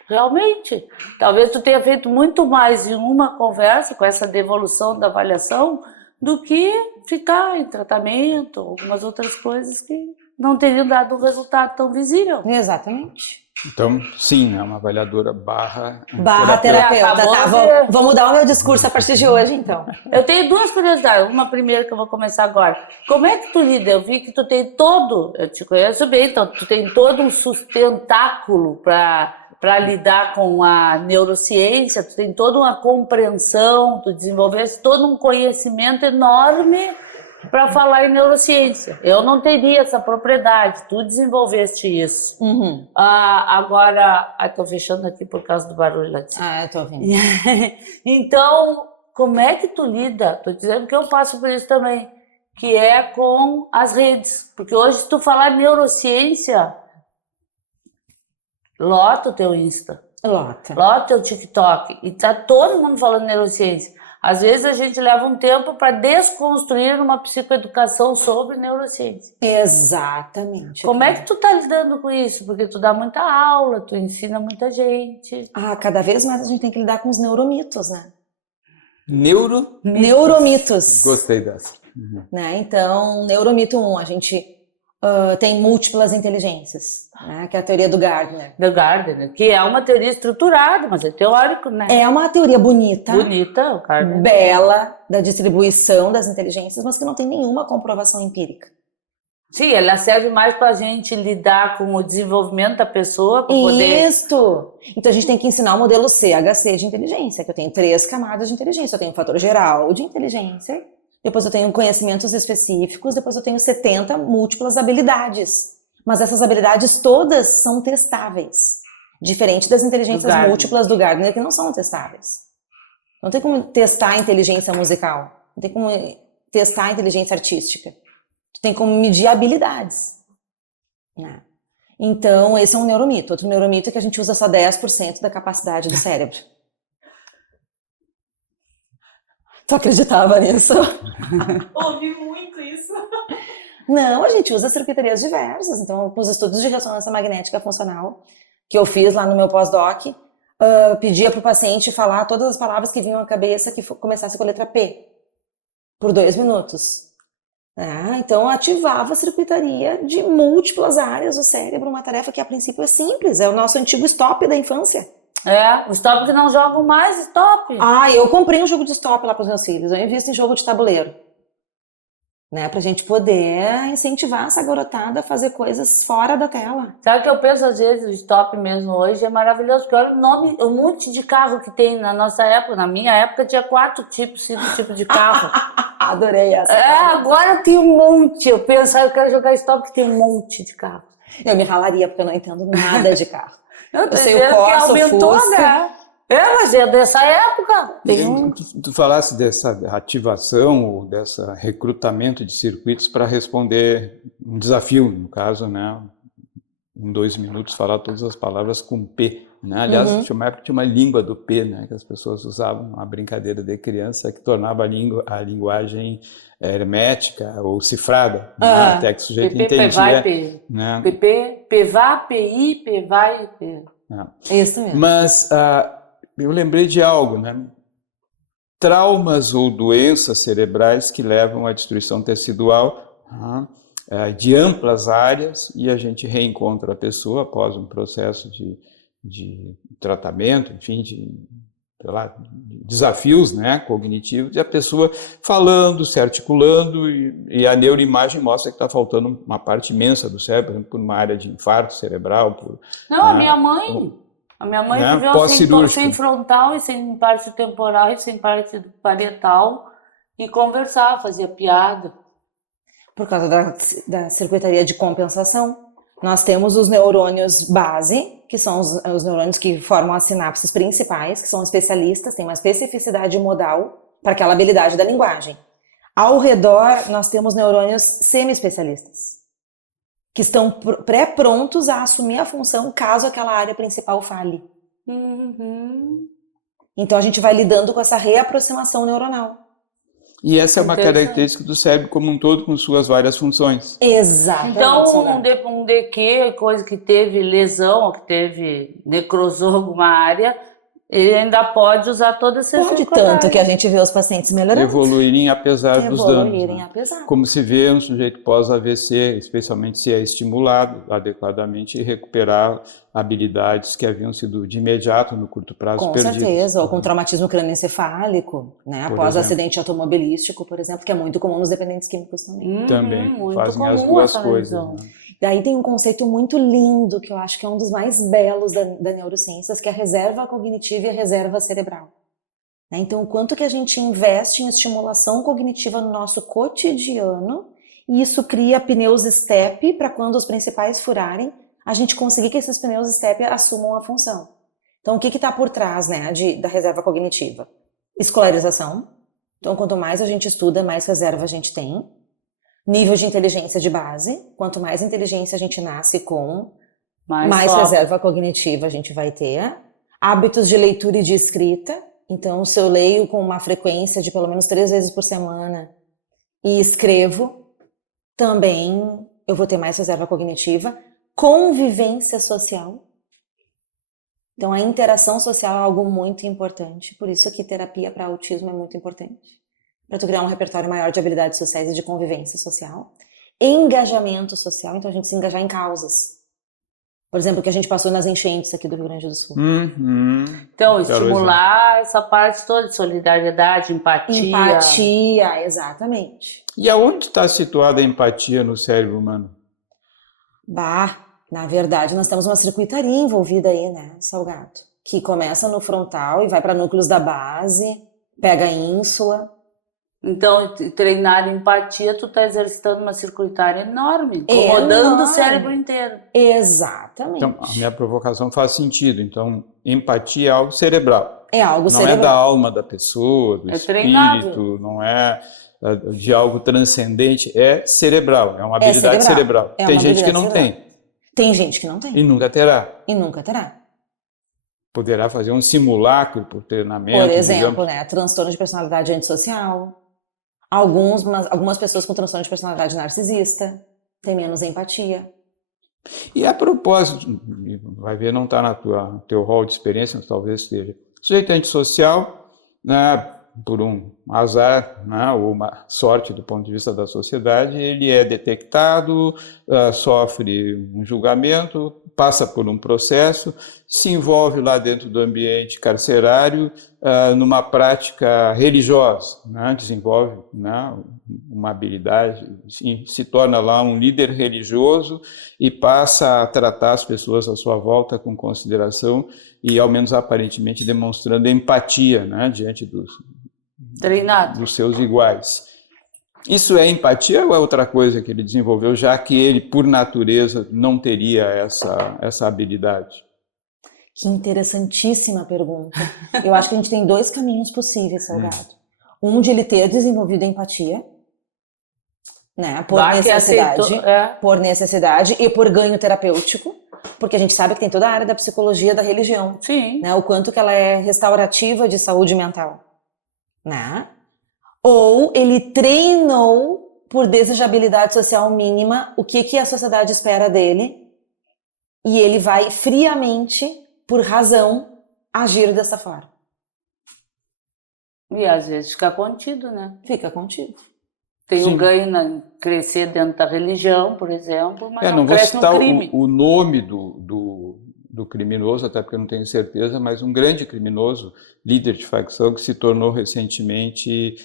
Realmente, talvez tu tenha feito muito mais em uma conversa com essa devolução da avaliação do que ficar em tratamento, algumas outras coisas que não teriam dado um resultado tão visível. Exatamente. Então, sim, é uma avaliadora barra terapeuta. Acabou Tá, de- vou mudar o meu discurso a partir de hoje, então. Eu tenho 2 curiosidades. Uma primeira que eu vou começar agora. Como é que tu lida? Eu vi que tu tem eu te conheço bem, então tu tem todo um sustentáculo para para lidar com a neurociência, tu tem toda uma compreensão, tu desenvolveste todo um conhecimento enorme para falar em neurociência. Eu não teria essa propriedade, tu desenvolveste isso. Agora, estou fechando aqui por causa do barulho lá de cima. Eu tô ouvindo. Então, como é que tu lida? Estou dizendo que eu passo por isso também, que é com as redes. Porque hoje, se tu falar neurociência, lota o teu Insta, Lota. lota o teu TikTok, e tá todo mundo falando neurociência. Às vezes a gente leva um tempo para desconstruir uma psicoeducação sobre neurociência. Exatamente. Como é que tu tá lidando com isso? Porque tu dá muita aula, tu ensina muita gente. Cada vez mais a gente tem que lidar com os neuromitos, né? Neuromitos. Gostei dessa. Né? Então, neuromito 1, a gente tem múltiplas inteligências, né? Que é a teoria do Gardner. Do Gardner, que é uma teoria estruturada, mas é teórico, né? É uma teoria bonita, Bonita, o Gardner. bela, da distribuição das inteligências, mas que não tem nenhuma comprovação empírica. Sim, ela serve mais para a gente lidar com o desenvolvimento da pessoa, para poder... Isso! Então a gente tem que ensinar o modelo CHC de inteligência, que eu tenho 3 camadas de inteligência. Eu tenho o fator geral de inteligência, depois eu tenho conhecimentos específicos, depois eu tenho 70 múltiplas habilidades. Mas essas habilidades todas são testáveis. Diferente das inteligências múltiplas do Gardner, que não são testáveis. Não tem como testar a inteligência musical. Não tem como testar a inteligência artística. Tem como medir habilidades. Né? Então, esse é um neuromito. Outro neuromito é que a gente usa só 10% da capacidade do cérebro. Tu acreditava nisso? Ouvi muito isso. Não, a gente usa circuitarias diversas. Então, com os estudos de ressonância magnética funcional que eu fiz lá no meu pós-doc, pedia para o paciente falar todas as palavras que vinham à cabeça que começasse com a letra P, por 2 minutos. Então, ativava a circuitaria de múltiplas áreas do cérebro, uma tarefa que a princípio é simples, é o nosso antigo stop da infância. Os stop que não jogam mais, stop. Eu comprei um jogo de stop lá para os meus filhos, eu invisto em jogo de tabuleiro. Né, pra gente poder incentivar essa garotada a fazer coisas fora da tela. Sabe o que eu penso às vezes, o stop mesmo hoje é maravilhoso, porque olha o nome, o monte de carro que tem na nossa época, na minha época tinha 4 tipos, 5 tipos de carro. Adorei essa. Agora tem um monte, eu penso, eu quero jogar stop que tem um monte de carro. Eu me ralaria porque eu não entendo nada de carro. Eu sei o Corsa, aumentou, Fusca. Né? Mas é dessa época. Tu falasse dessa ativação ou dessa recrutamento de circuitos para responder um desafio, no caso, né? Em 2 minutos falar todas as palavras com P, né? Aliás, tinha uma época que tinha uma língua do P, né? Que as pessoas usavam, uma brincadeira de criança que tornava a linguagem hermética ou cifrada, né? Até que o sujeito entendia. Né? PP, PVA, PI, PVAI, P. Isso mesmo. Mas eu lembrei de algo, né? Traumas ou doenças cerebrais que levam à destruição tecidual de amplas áreas, e a gente reencontra a pessoa após um processo de tratamento, enfim, de desafios, né, cognitivos, e a pessoa falando, se articulando, e a neuroimagem mostra que está faltando uma parte imensa do cérebro, por exemplo, por uma área de infarto cerebral. A minha mãe... A minha mãe né, viveu sem frontal e sem parte temporal e sem parte parietal e conversava, fazia piada. Por causa da circuitaria de compensação. Nós temos os neurônios base, que são os neurônios que formam as sinapses principais, que são especialistas, têm uma especificidade modal para aquela habilidade da linguagem. Ao redor, nós temos neurônios semi-especialistas, que estão pré-prontos a assumir a função caso aquela área principal falhe. Então a gente vai lidando com essa reaproximação neuronal. E essa é uma característica do cérebro como um todo, com suas várias funções. Exatamente. Então um DQ, coisa que teve lesão, ou que teve necrosou alguma área, ele ainda pode usar toda essa Pode, tanto que a gente vê os pacientes melhorando. Evoluírem apesar dos danos. Evoluírem apesar. Como se vê um sujeito pós-AVC, especialmente se é estimulado adequadamente, e recuperar habilidades que haviam sido de imediato, no curto prazo, Com perdidas. certeza, ou com traumatismo crânioencefálico, né? Por Após exemplo. acidente automobilístico, por exemplo, que é muito comum nos dependentes químicos também. Também muito fazem as comum duas essa coisas. lesão. Né? Daí tem um conceito muito lindo, que eu acho que é um dos mais belos da neurociências, que é a reserva cognitiva e a reserva cerebral. Né? Então, o quanto que a gente investe em estimulação cognitiva no nosso cotidiano, e isso cria pneus step para quando os principais furarem, a gente conseguir que esses pneus step assumam a função. Então, o que está por trás, né, da reserva cognitiva? Escolarização. Então, quanto mais a gente estuda, mais reserva a gente tem. Nível de inteligência de base. Quanto mais inteligência a gente nasce com, mais reserva cognitiva a gente vai ter. Hábitos de leitura e de escrita. Então, se eu leio com uma frequência de pelo menos 3 vezes por semana e escrevo, também eu vou ter mais reserva cognitiva. Convivência social. Então, a interação social é algo muito importante. Por isso que terapia para autismo é muito importante. Para tu criar um repertório maior de habilidades sociais e de convivência social. Engajamento social. Então, a gente se engajar em causas. Por exemplo, o que a gente passou nas enchentes aqui do Rio Grande do Sul. Então, estimular essa parte toda de solidariedade, empatia. Empatia, exatamente. E aonde está situada a empatia no cérebro humano? Na verdade, nós temos uma circuitaria envolvida aí, né, Salgado? Que começa no frontal e vai para núcleos da base, pega a ínsula. Então, treinar empatia, tu tá exercitando uma circuitária enorme, incomodando o cérebro inteiro. Exatamente. Então, a minha provocação faz sentido. Então, empatia é algo cerebral. É algo cerebral. Não é da alma da pessoa, do espírito, treinável. não é de algo transcendente, é cerebral, é uma habilidade cerebral. Tem gente que não tem. Tem gente que não tem. E nunca terá. E nunca terá. Poderá fazer um simulacro por treinamento. Por exemplo, digamos. né, transtorno de personalidade antissocial. Algumas pessoas com transtorno de personalidade narcisista têm menos empatia. E a propósito, vai ver, não está no teu rol de experiência, mas talvez esteja. Sujeito antissocial, né, por um azar, né, ou uma sorte do ponto de vista da sociedade, ele é detectado, sofre um julgamento, passa por um processo, se envolve lá dentro do ambiente carcerário numa prática religiosa, né, desenvolve, né, uma habilidade, se torna lá um líder religioso e passa a tratar as pessoas à sua volta com consideração e, ao menos aparentemente, demonstrando empatia, né, diante dos seus iguais. Isso é empatia ou é outra coisa que ele desenvolveu, já que ele, por natureza, não teria essa habilidade? Que interessantíssima pergunta. Eu acho que a gente tem 2 caminhos possíveis, Salgado. Um de ele ter desenvolvido empatia, né, por necessidade e por ganho terapêutico, porque a gente sabe que tem toda a área da psicologia, da religião. Sim. Né, o quanto que ela é restaurativa de saúde mental. Né? Ou ele treinou por desejabilidade social mínima o que a sociedade espera dele e ele vai friamente, por razão, agir dessa forma. E às vezes fica contido, né? Fica contido. Tem um ganho em crescer dentro da religião, por exemplo, mas não cresce vou no crime. O nome do criminoso, até porque eu não tenho certeza, mas um grande criminoso, líder de facção, que se tornou recentemente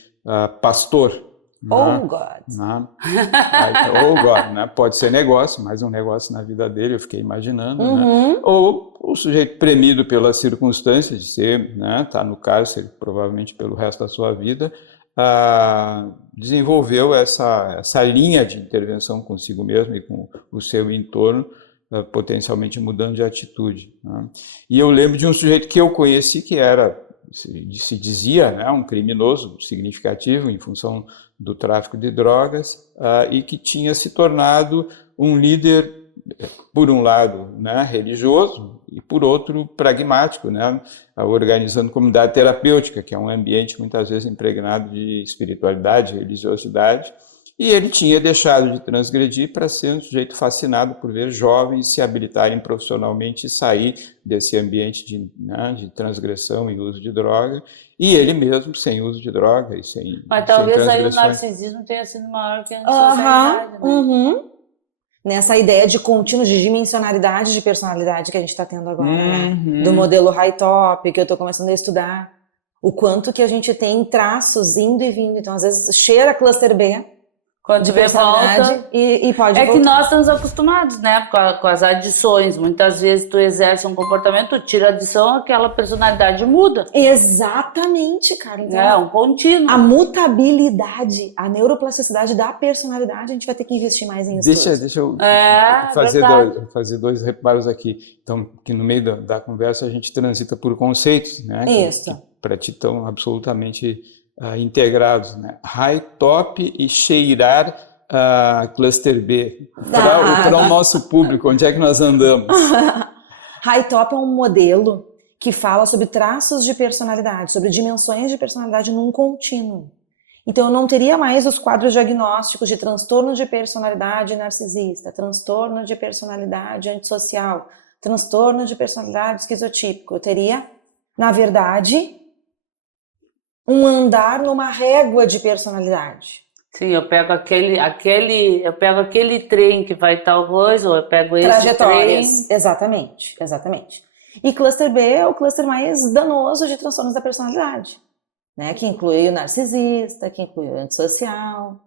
pastor. Oh, God! Oh, God, né? Pode ser negócio, mais um negócio na vida dele, eu fiquei imaginando. Né? Ou o sujeito premido pelas circunstâncias de ser, né, tá no cárcere, provavelmente pelo resto da sua vida, desenvolveu essa linha de intervenção consigo mesmo e com o seu entorno, potencialmente mudando de atitude. Né? E eu lembro de um sujeito que eu conheci que se dizia, né, um criminoso significativo em função do tráfico de drogas e que tinha se tornado um líder, por um lado, né, religioso e por outro pragmático, né, organizando comunidade terapêutica, que é um ambiente muitas vezes impregnado de espiritualidade, religiosidade. E ele tinha deixado de transgredir para ser um sujeito fascinado por ver jovens se habilitarem profissionalmente e sair desse ambiente de transgressão e uso de droga, e ele mesmo sem uso de droga e sem Mas talvez sem aí o transgressões. narcisismo tenha sido maior que a antissocialidade, né? nessa ideia de contínuo, de dimensionalidade de personalidade que a gente está tendo agora, né? Do modelo high top, que eu estou começando a estudar. O quanto que a gente tem traços indo e vindo. Então, às vezes, cheira cluster B Quando de tiver personalidade volta, e pode é voltar. que nós estamos acostumados, né, com as adições. Muitas vezes tu exerce um comportamento, tu tira a adição, aquela personalidade muda. Exatamente, cara. Então, É um contínuo. a mutabilidade, a neuroplasticidade da personalidade, a gente vai ter que investir mais em estudos. Deixa eu verdade. fazer dois reparos aqui. Então, que no meio da conversa a gente transita por conceitos, né? Isso. Que para ti estão absolutamente integrados, né? High top e cheirar cluster B. Para o nosso público, onde é que nós andamos? High top é um modelo que fala sobre traços de personalidade, sobre dimensões de personalidade num contínuo. Então, eu não teria mais os quadros diagnósticos de transtorno de personalidade narcisista, transtorno de personalidade antissocial, transtorno de personalidade esquizotípico. Eu teria, na verdade, um andar numa régua de personalidade. Sim, eu pego aquele trem que vai tal coisa, ou eu pego esse Trajetórias, trem. exatamente. E cluster B é o cluster mais danoso de transtornos da personalidade, né? Que inclui o narcisista, que inclui o antissocial.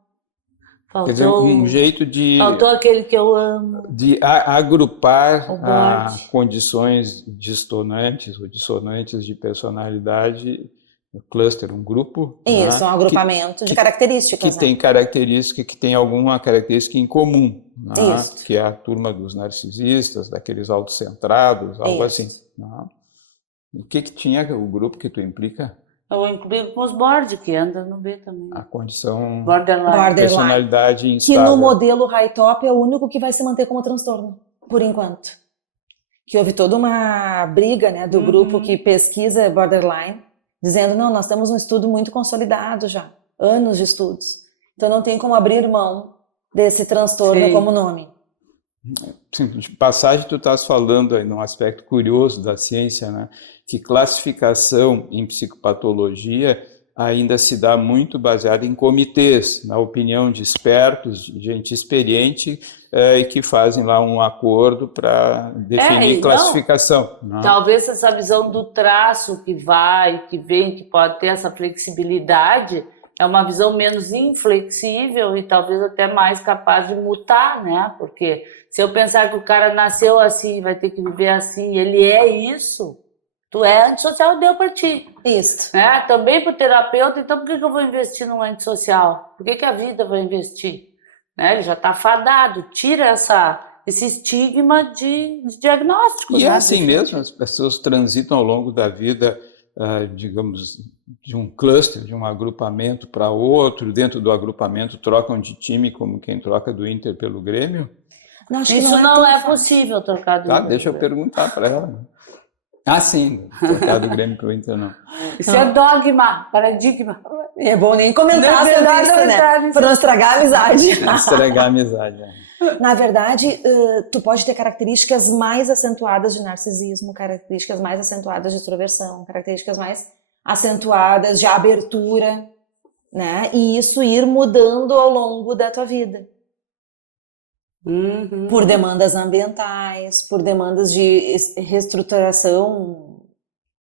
Quer dizer, um jeito Faltou aquele que eu amo. de agrupar O bode. condições distonantes ou dissonantes de personalidade, um cluster, um grupo. Isso, né? um agrupamento de características. Que tem característica, que tem alguma característica em comum, né? Isso. Que é a turma dos narcisistas, daqueles autocentrados, algo Isso. assim. Né? O que tinha o grupo que tu implica? Eu incluo com os board, que andam no B também. A condição Borderline. personalidade Que instável. no modelo high top é o único que vai se manter como transtorno, por enquanto. Que houve toda uma briga, né, do grupo que pesquisa borderline, dizendo, não, nós temos um estudo muito consolidado já, anos de estudos. Então não tem como abrir mão desse transtorno Sim. como nome. Sim, de passagem, tu estás falando aí num aspecto curioso da ciência, né? Que classificação em psicopatologia ainda se dá muito baseada em comitês, na opinião de expertos, de gente experiente, e que fazem lá um acordo para definir classificação. Não? Talvez essa visão do traço que vai, que vem, que pode ter essa flexibilidade, é uma visão menos inflexível e talvez até mais capaz de mutar, né? Porque se eu pensar que o cara nasceu assim, vai ter que viver assim, ele é isso, tu é antissocial, deu para ti. Isso. Né? Também para o terapeuta, então por que eu vou investir num antissocial? Por que a vida vai investir? Né? Ele já está fadado, tira esse estigma de diagnóstico. E né? é assim mesmo, as pessoas transitam ao longo da vida, digamos, de um cluster, de um agrupamento para outro, dentro do agrupamento trocam de time como quem troca do Inter pelo Grêmio? Não, acho que Isso não não é é tão possível trocar do Tá, Inter. deixa eu perguntar para ela. Ah, sim, trocar do Grêmio para o Inter não. Isso é dogma, paradigma. É bom nem comentar Não, sobre não, isso, não, né? não. Para não estragar a amizade. Estragar a amizade. Na verdade, tu pode ter características mais acentuadas de narcisismo, características mais acentuadas de extroversão, características mais acentuadas de abertura, né? E isso ir mudando ao longo da tua vida. Por demandas ambientais, por demandas de reestruturação,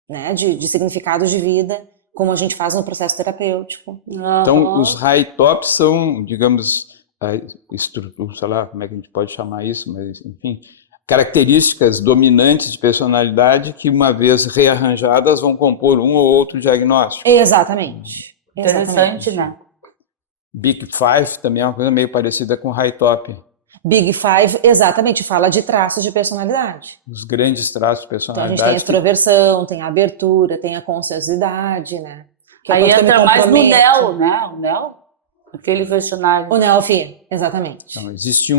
né? De significados de vida, como a gente faz no processo terapêutico. Então, os high tops são, digamos, a estrutura, sei lá como é que a gente pode chamar isso, mas enfim, características dominantes de personalidade que, uma vez rearranjadas, vão compor um ou outro diagnóstico. Exatamente. Interessante, né? Big Five também é uma coisa meio parecida com high top. Big Five, exatamente, fala de traços de personalidade. Os grandes traços de Então a personalidade. gente tem a extroversão, tem a abertura, tem a consciosidade, né? Que é Aí quando eu me entra mais no comprometo. NEL, né? O NEL, aquele questionário. O NELFI, exatamente. Então, existe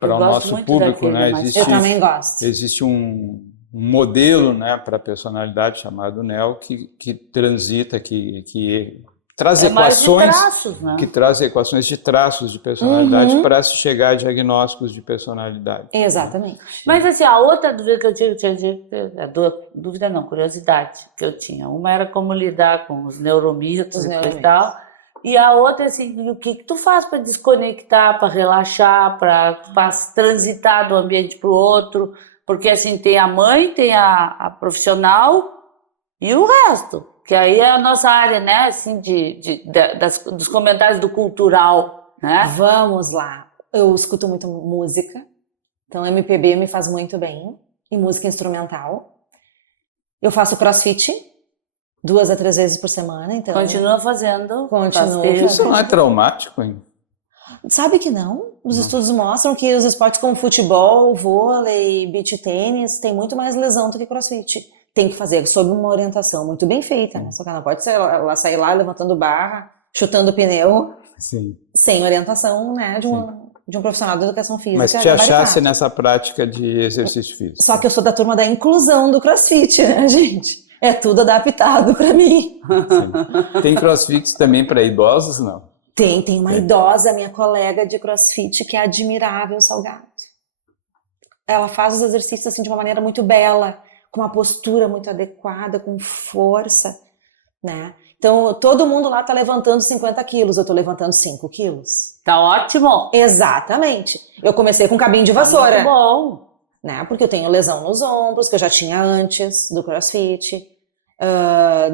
para Eu o gosto nosso muito público, daquele, né? mas Eu também gosto. Existe um modelo, né, para a personalidade chamado NEL que transita, que traz mais de equações, traços, né? que traz equações de traços de personalidade para se chegar a diagnósticos de personalidade. Exatamente. Mas assim, a outra dúvida que eu tinha, dúvida não, curiosidade que eu tinha. Uma era como lidar com os neuromitos Os e neuromitos. tal. E a outra, assim, o que tu faz para desconectar, para relaxar, para transitar do ambiente para o outro? Porque, assim, tem a mãe, tem a profissional e o resto. Que aí é a nossa área, né, assim, dos comentários do cultural, né? Vamos lá. Eu escuto muito música, então MPB me faz muito bem, e música instrumental. Eu faço CrossFit 2 a 3 vezes por semana, então... Continua fazendo. Continuo faz tempo. Isso não é traumático, hein? Sabe que não? Os estudos mostram que os esportes como futebol, vôlei, beach tênis têm muito mais lesão do que CrossFit. Tem que fazer sob uma orientação muito bem feita, né? Só que não pode sair lá levantando barra, chutando pneu, Sim. sem orientação, né, de um profissional de educação física. Mas te achasse nessa prática de exercício físico? Só que eu sou da turma da inclusão do CrossFit, né, gente? É tudo adaptado para mim. Sim. Tem CrossFit também para idosos, não? Tem uma idosa, minha colega de CrossFit, que é admirável, Salgado. Ela faz os exercícios assim de uma maneira muito bela, com uma postura muito adequada, com força, né? Então, todo mundo lá tá levantando 50 quilos, eu tô levantando 5 quilos. Tá ótimo. Exatamente. Eu comecei com cabinho de vassoura. Muito bom. Né? Porque eu tenho lesão nos ombros, que eu já tinha antes do CrossFit.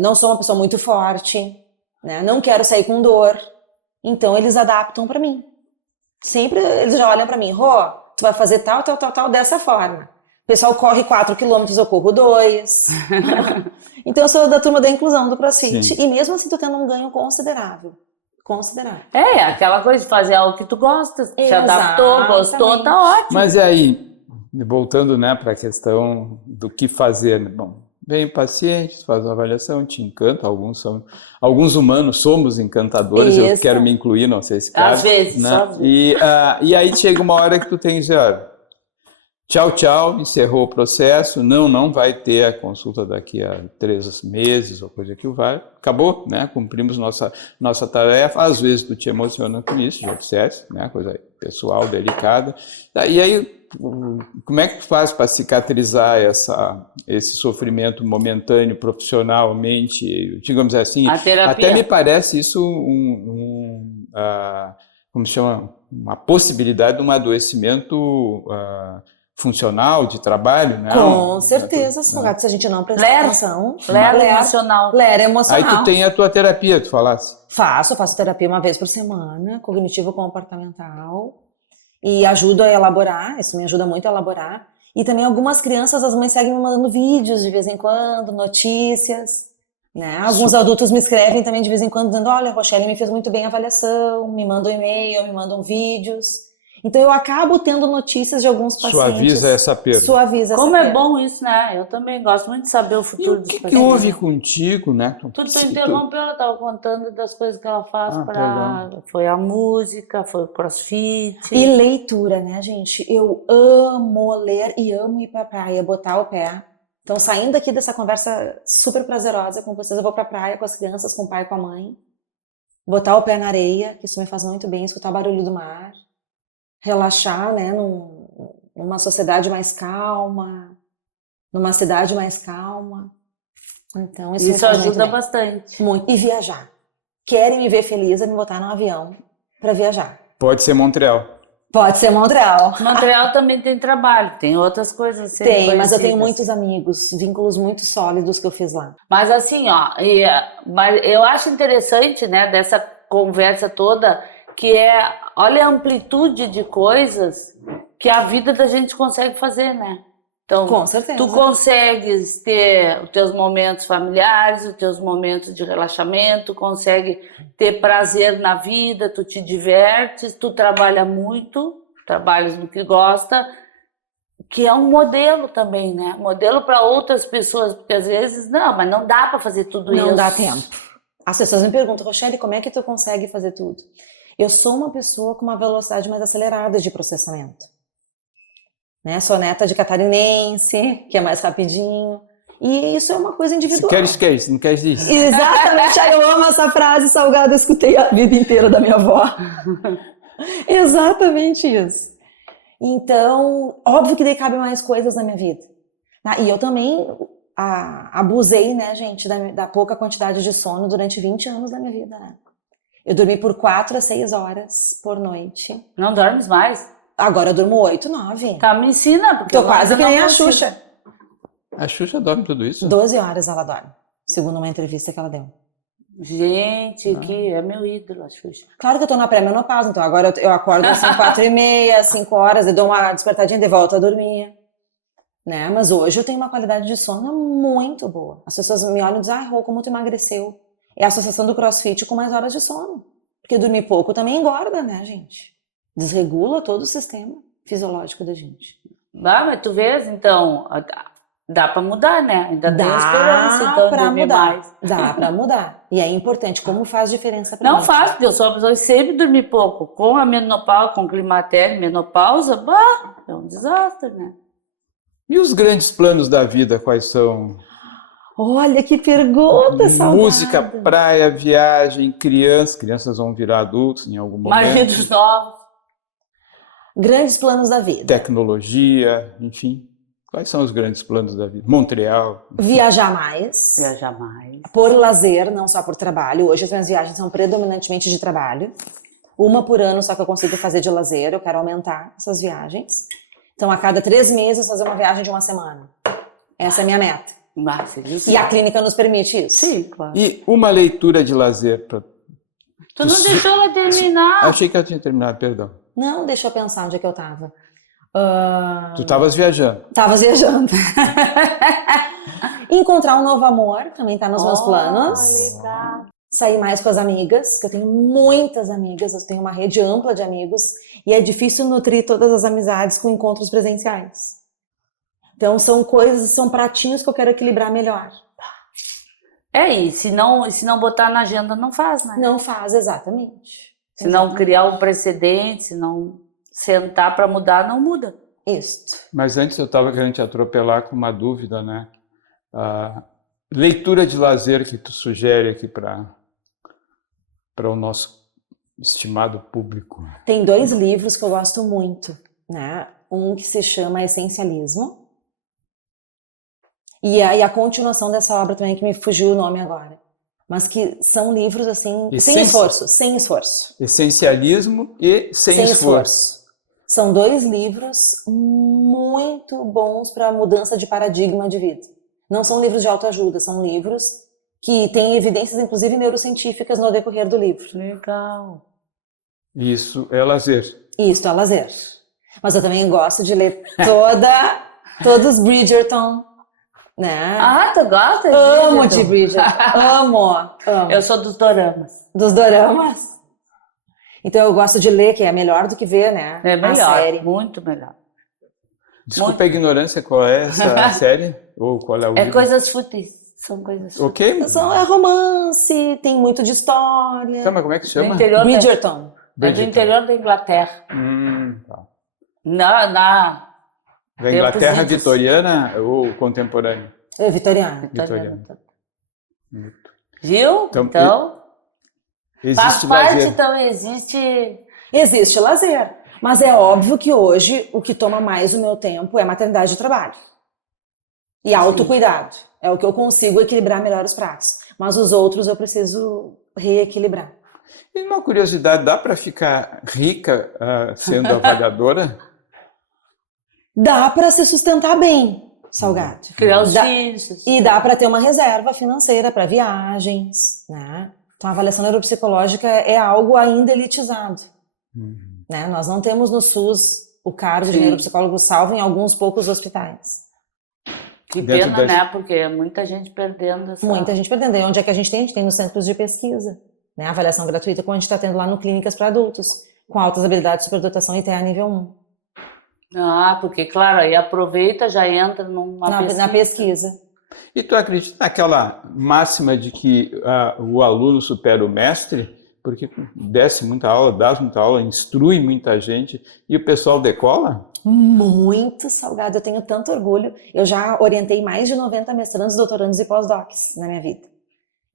Não sou uma pessoa muito forte, né? Não quero sair com dor. Então, eles adaptam pra mim. Sempre eles já olham pra mim, Rô, tu vai fazer tal dessa forma. O pessoal corre 4 quilômetros, eu corro 2. Então eu sou da turma da inclusão do CrossFit. Sim. E mesmo assim tô tendo um ganho considerável. Considerável. É, aquela coisa de fazer algo que tu gosta, te adaptou, gostou, tá ótimo. Mas e aí, voltando, né, para a questão do que fazer, né? Bom, vem o paciente, faz a avaliação, te encanta, alguns humanos somos encantadores, eu quero me incluir, não sei se cabe. Às vezes, né? só às vezes. E aí chega uma hora que tu tem que dizer, olha, tchau, encerrou o processo, não vai ter a consulta daqui a 3 meses ou coisa que vai, acabou, né, cumprimos nossa tarefa, às vezes tu te emociona com isso, já disseste, né, coisa pessoal, delicada, e aí como é que tu faz para cicatrizar esse sofrimento momentâneo, profissionalmente, digamos assim, A terapia. até me parece isso como se chama, uma possibilidade de um adoecimento funcional, de trabalho, né? Com certeza, Salgado, se a gente não prestar atenção. Lera emocional. Lera emocional. Aí tu tem a tua terapia, tu falasse. Faço terapia uma vez por semana, cognitivo-comportamental, e ajudo a elaborar, isso me ajuda muito a elaborar. E também algumas crianças, as mães seguem me mandando vídeos de vez em quando, notícias, né? Alguns adultos me escrevem também de vez em quando, dizendo, olha, a Rochelle me fez muito bem a avaliação, me mandam e-mail, me mandam vídeos. Então eu acabo tendo notícias de alguns pacientes. Suaviza essa perda. Como é bom isso, né? Eu também gosto muito de saber o futuro dos pacientes. O que houve contigo, né? Tu interrompeu, ela estava contando das coisas que ela faz Foi a música, foi o CrossFit. E leitura, né, gente? Eu amo ler e amo ir pra praia, botar o pé. Então, saindo aqui dessa conversa super prazerosa com vocês, eu vou pra praia com as crianças, com o pai e com a mãe. Botar o pé na areia, que isso me faz muito bem, escutar o barulho do mar. Relaxar, né, numa sociedade mais calma, numa cidade mais calma. Então, isso ajuda bastante. Muito. E viajar. Querem me ver feliz, é me botar no avião para viajar. Pode ser Montreal. Pode ser Montreal. Montreal também tem trabalho, tem outras coisas. Tem, mas eu tenho muitos amigos, vínculos muito sólidos que eu fiz lá. Mas assim, mas eu acho interessante, né, dessa conversa toda, que olha a amplitude de coisas que a vida da gente consegue fazer, né? Então, com certeza. Tu consegues ter os teus momentos familiares, os teus momentos de relaxamento, consegue ter prazer na vida, tu te divertes, tu trabalha muito, trabalhas no que gosta, que é um modelo também, né? Modelo para outras pessoas, porque às vezes, mas não dá para fazer tudo isso. Não dá tempo. As pessoas me perguntam, Rochelle, como é que tu consegue fazer tudo? Eu sou uma pessoa com uma velocidade mais acelerada de processamento. Né? Sou neta de catarinense, que é mais rapidinho. E isso é uma coisa individual. Se queres, não queres disso. Exatamente, eu amo essa frase, Salgado, eu escutei a vida inteira da minha avó. Exatamente isso. Então, óbvio que daí cabe mais coisas na minha vida. E eu também abusei, né, gente, da pouca quantidade de sono durante 20 anos da minha vida, né? Eu dormi por 4 a 6 horas por noite. Não dormes mais? Agora eu durmo 8, 9. Tá, me ensina, porque Tô eu quase ainda que não nem a consigo. Xuxa. A Xuxa dorme tudo isso? 12 horas ela dorme, segundo uma entrevista que ela deu. Gente, que é meu ídolo, a Xuxa. Claro que eu tô na pré-menopausa, então agora eu acordo assim 4h30, 5 horas, eu dou uma despertadinha de volta a dormir. Né? Mas hoje eu tenho uma qualidade de sono muito boa. As pessoas me olham e dizem, ai, Rô, como tu emagreceu? É a associação do CrossFit com mais horas de sono. Porque dormir pouco também engorda, né, gente? Desregula todo o sistema fisiológico da gente. Ah, mas tu vês, então, dá pra mudar, né? Ainda tem esperança, Dá então, de pra dormir mudar. mais. Dá pra mudar. E é importante, como faz diferença pra Não mim. faz, porque eu sou uma pessoa que sempre dormi pouco. Com a menopausa, com o climatério, menopausa, bah, é um desastre, né? E os grandes planos da vida, quais são? Olha que pergunta, salgada. Música, praia, viagem, crianças vão virar adultos em algum momento. Maridos novos. Grandes planos da vida. Tecnologia, enfim. Quais são os grandes planos da vida? Montreal. Viajar mais. Viajar mais. Por lazer, não só por trabalho. Hoje as minhas viagens são predominantemente de trabalho. Uma por ano só que eu consigo fazer de lazer. Eu quero aumentar essas viagens. Então, a cada 3 meses, fazer uma viagem de 1 semana. Essa é a minha meta. Mas, E a clínica nos permite isso. sim, claro. E uma leitura de lazer. Tu não deixou ela terminar. Achei que ela tinha terminado, perdão. Não, deixa eu pensar onde é que eu tava. Tu estavas viajando. Tava viajando. Encontrar um novo amor, também tá nos meus planos. Legal. Sair mais com as amigas, que eu tenho muitas amigas, eu tenho uma rede ampla de amigos, e é difícil nutrir todas as amizades com encontros presenciais. Então são coisas, são pratinhos que eu quero equilibrar melhor. E se não botar na agenda, não faz, né? Não faz, exatamente. Se não criar um precedente, se não sentar para mudar, não muda. Isso. Mas antes eu estava querendo te atropelar com uma dúvida, né? A leitura de lazer que tu sugere aqui para o nosso estimado público. Tem 2 livros que eu gosto muito, né? Um que se chama Essencialismo. E a continuação dessa obra também, que me fugiu o nome agora. Mas que são livros, assim, sem esforço. Sem esforço. Essencialismo e sem esforço. São 2 livros muito bons para mudança de paradigma de vida. Não são livros de autoajuda, são livros que têm evidências, inclusive neurocientíficas, no decorrer do livro. Legal. Isso é lazer. Isso é lazer. Mas eu também gosto de ler todos Bridgerton, né? Ah, tu gosta de Amo Bridgerton? de Bridgerton. Amo. Eu sou dos doramas. Dos doramas. Então eu gosto de ler, que é melhor do que ver, né? É A melhor, série. muito melhor. Desculpa a ignorância, qual é essa série? Ou qual é o É livro? coisas fúteis. São coisas fúteis. Ok? É romance, tem muito de história. Tá, mas como é que se Do chama? interior, Bridgerton. é do interior da Inglaterra. Tá. Na Da Inglaterra Tempos vitoriana ou contemporânea? É Vitoriana. Vitoriana. Viu? Então, Então, faz Existe parte, lazer. então existe. Existe lazer. Mas é óbvio que hoje o que toma mais o meu tempo é maternidade e trabalho. E autocuidado. É o que eu consigo equilibrar melhor os pratos. Mas os outros eu preciso reequilibrar. E uma curiosidade, dá para ficar rica sendo avaliadora? Dá para se sustentar bem, Salgado. Criar os Dá- filhos. E dá para ter uma reserva financeira para viagens, né? Então a avaliação neuropsicológica é algo ainda elitizado, né? Nós não temos no SUS o cargo de Sim. neuropsicólogo, salvo em alguns poucos hospitais. Que Dentro pena, das- né? Porque é muita gente perdendo essa... Muita gente perdendo. E onde é que a gente tem? A gente tem nos centros de pesquisa, né? Avaliação gratuita, como a gente está tendo lá no Clínicas para Adultos, com altas habilidades de superdotação e TEA nível 1, Ah, porque, claro, aí aproveita, já entra numa na pesquisa. E tu acredita naquela máxima de que o aluno supera o mestre? Porque desce muita aula, dá muita aula, instrui muita gente e o pessoal decola? Muito Salgado, eu tenho tanto orgulho. Eu já orientei mais de 90 mestrandos, doutorandos e pós-docs na minha vida.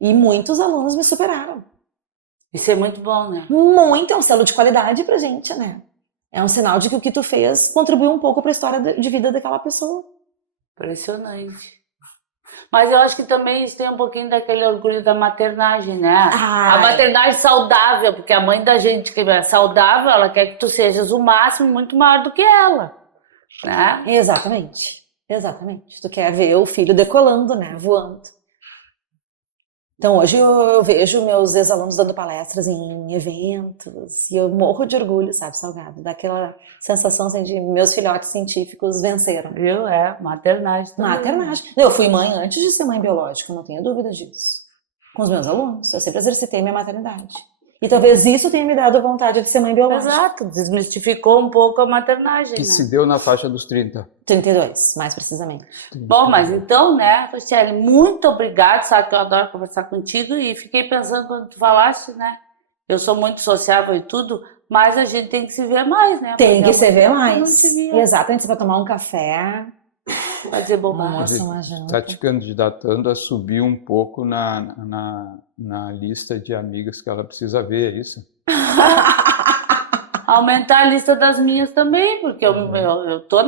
E muitos alunos me superaram. Isso é muito bom, né? Muito, é um selo de qualidade pra gente, né? É um sinal de que o que tu fez contribuiu um pouco para a história de vida daquela pessoa. Impressionante. Mas eu acho que também isso tem um pouquinho daquele orgulho da maternagem, né? Ai. A maternagem saudável, porque a mãe da gente que é saudável, ela quer que tu sejas o máximo muito maior do que ela, né? Exatamente, exatamente. Tu quer ver o filho decolando, né, voando. Então hoje eu vejo meus ex-alunos dando palestras em eventos e eu morro de orgulho, sabe, Salgado? Daquela sensação assim, de meus filhotes científicos venceram. Viu? É, maternagem também. Maternagem. Eu fui mãe antes de ser mãe biológica, não tenho dúvida disso. Com os meus alunos, eu sempre exercitei minha maternidade. E talvez isso tenha me dado vontade de ser mãe biológica. Exato, desmistificou um pouco a maternagem, Que né? se deu na faixa dos 30. 32, mais precisamente. Bom, mas então, né, Rochelle, muito obrigada, sabe que eu adoro conversar contigo e fiquei pensando quando tu falaste, né, eu sou muito sociável e tudo, mas a gente tem que se ver mais, né? Tem que Porque se ver eu não mais. te via. Exatamente, você vai tomar um café, Vai dizer bobagem. almoço, uma janta. Está te candidatando a subir um pouco na lista de amigas que ela precisa ver, é isso? Aumentar a lista das minhas também, porque eu tô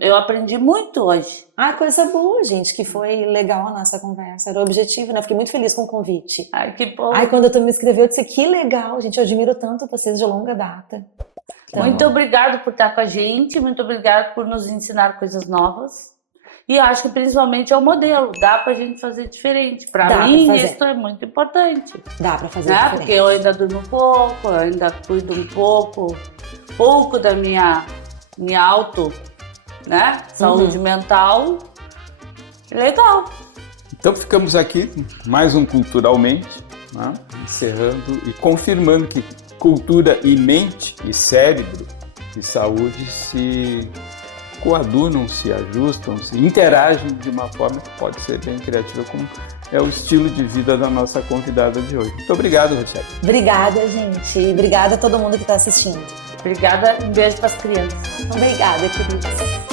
eu aprendi muito hoje. Ah, coisa boa, gente, que foi legal a nossa conversa, era o objetivo, né? Fiquei muito feliz com o convite. Ai, que bom. Ai, quando tu me escreveu, eu disse, que legal, gente, eu admiro tanto vocês de longa data. Então, Muito obrigado por estar com a gente, muito obrigado por nos ensinar coisas novas. E acho que principalmente é o modelo, dá pra gente fazer diferente. Dá Pra pra mim, fazer. isso é muito importante. dá pra fazer Né? diferente. Porque eu ainda durmo pouco, eu ainda cuido um pouco da minha saúde mental. Legal. Então ficamos aqui com mais um Culturalmente, né? Encerrando e confirmando que cultura e mente e cérebro e saúde se coadunam, se ajustam, se interagem de uma forma que pode ser bem criativa, como é o estilo de vida da nossa convidada de hoje. Muito obrigado, Rochelle. Obrigada, gente. Obrigada a todo mundo que está assistindo. Obrigada, um beijo para as crianças. Obrigada, queridos.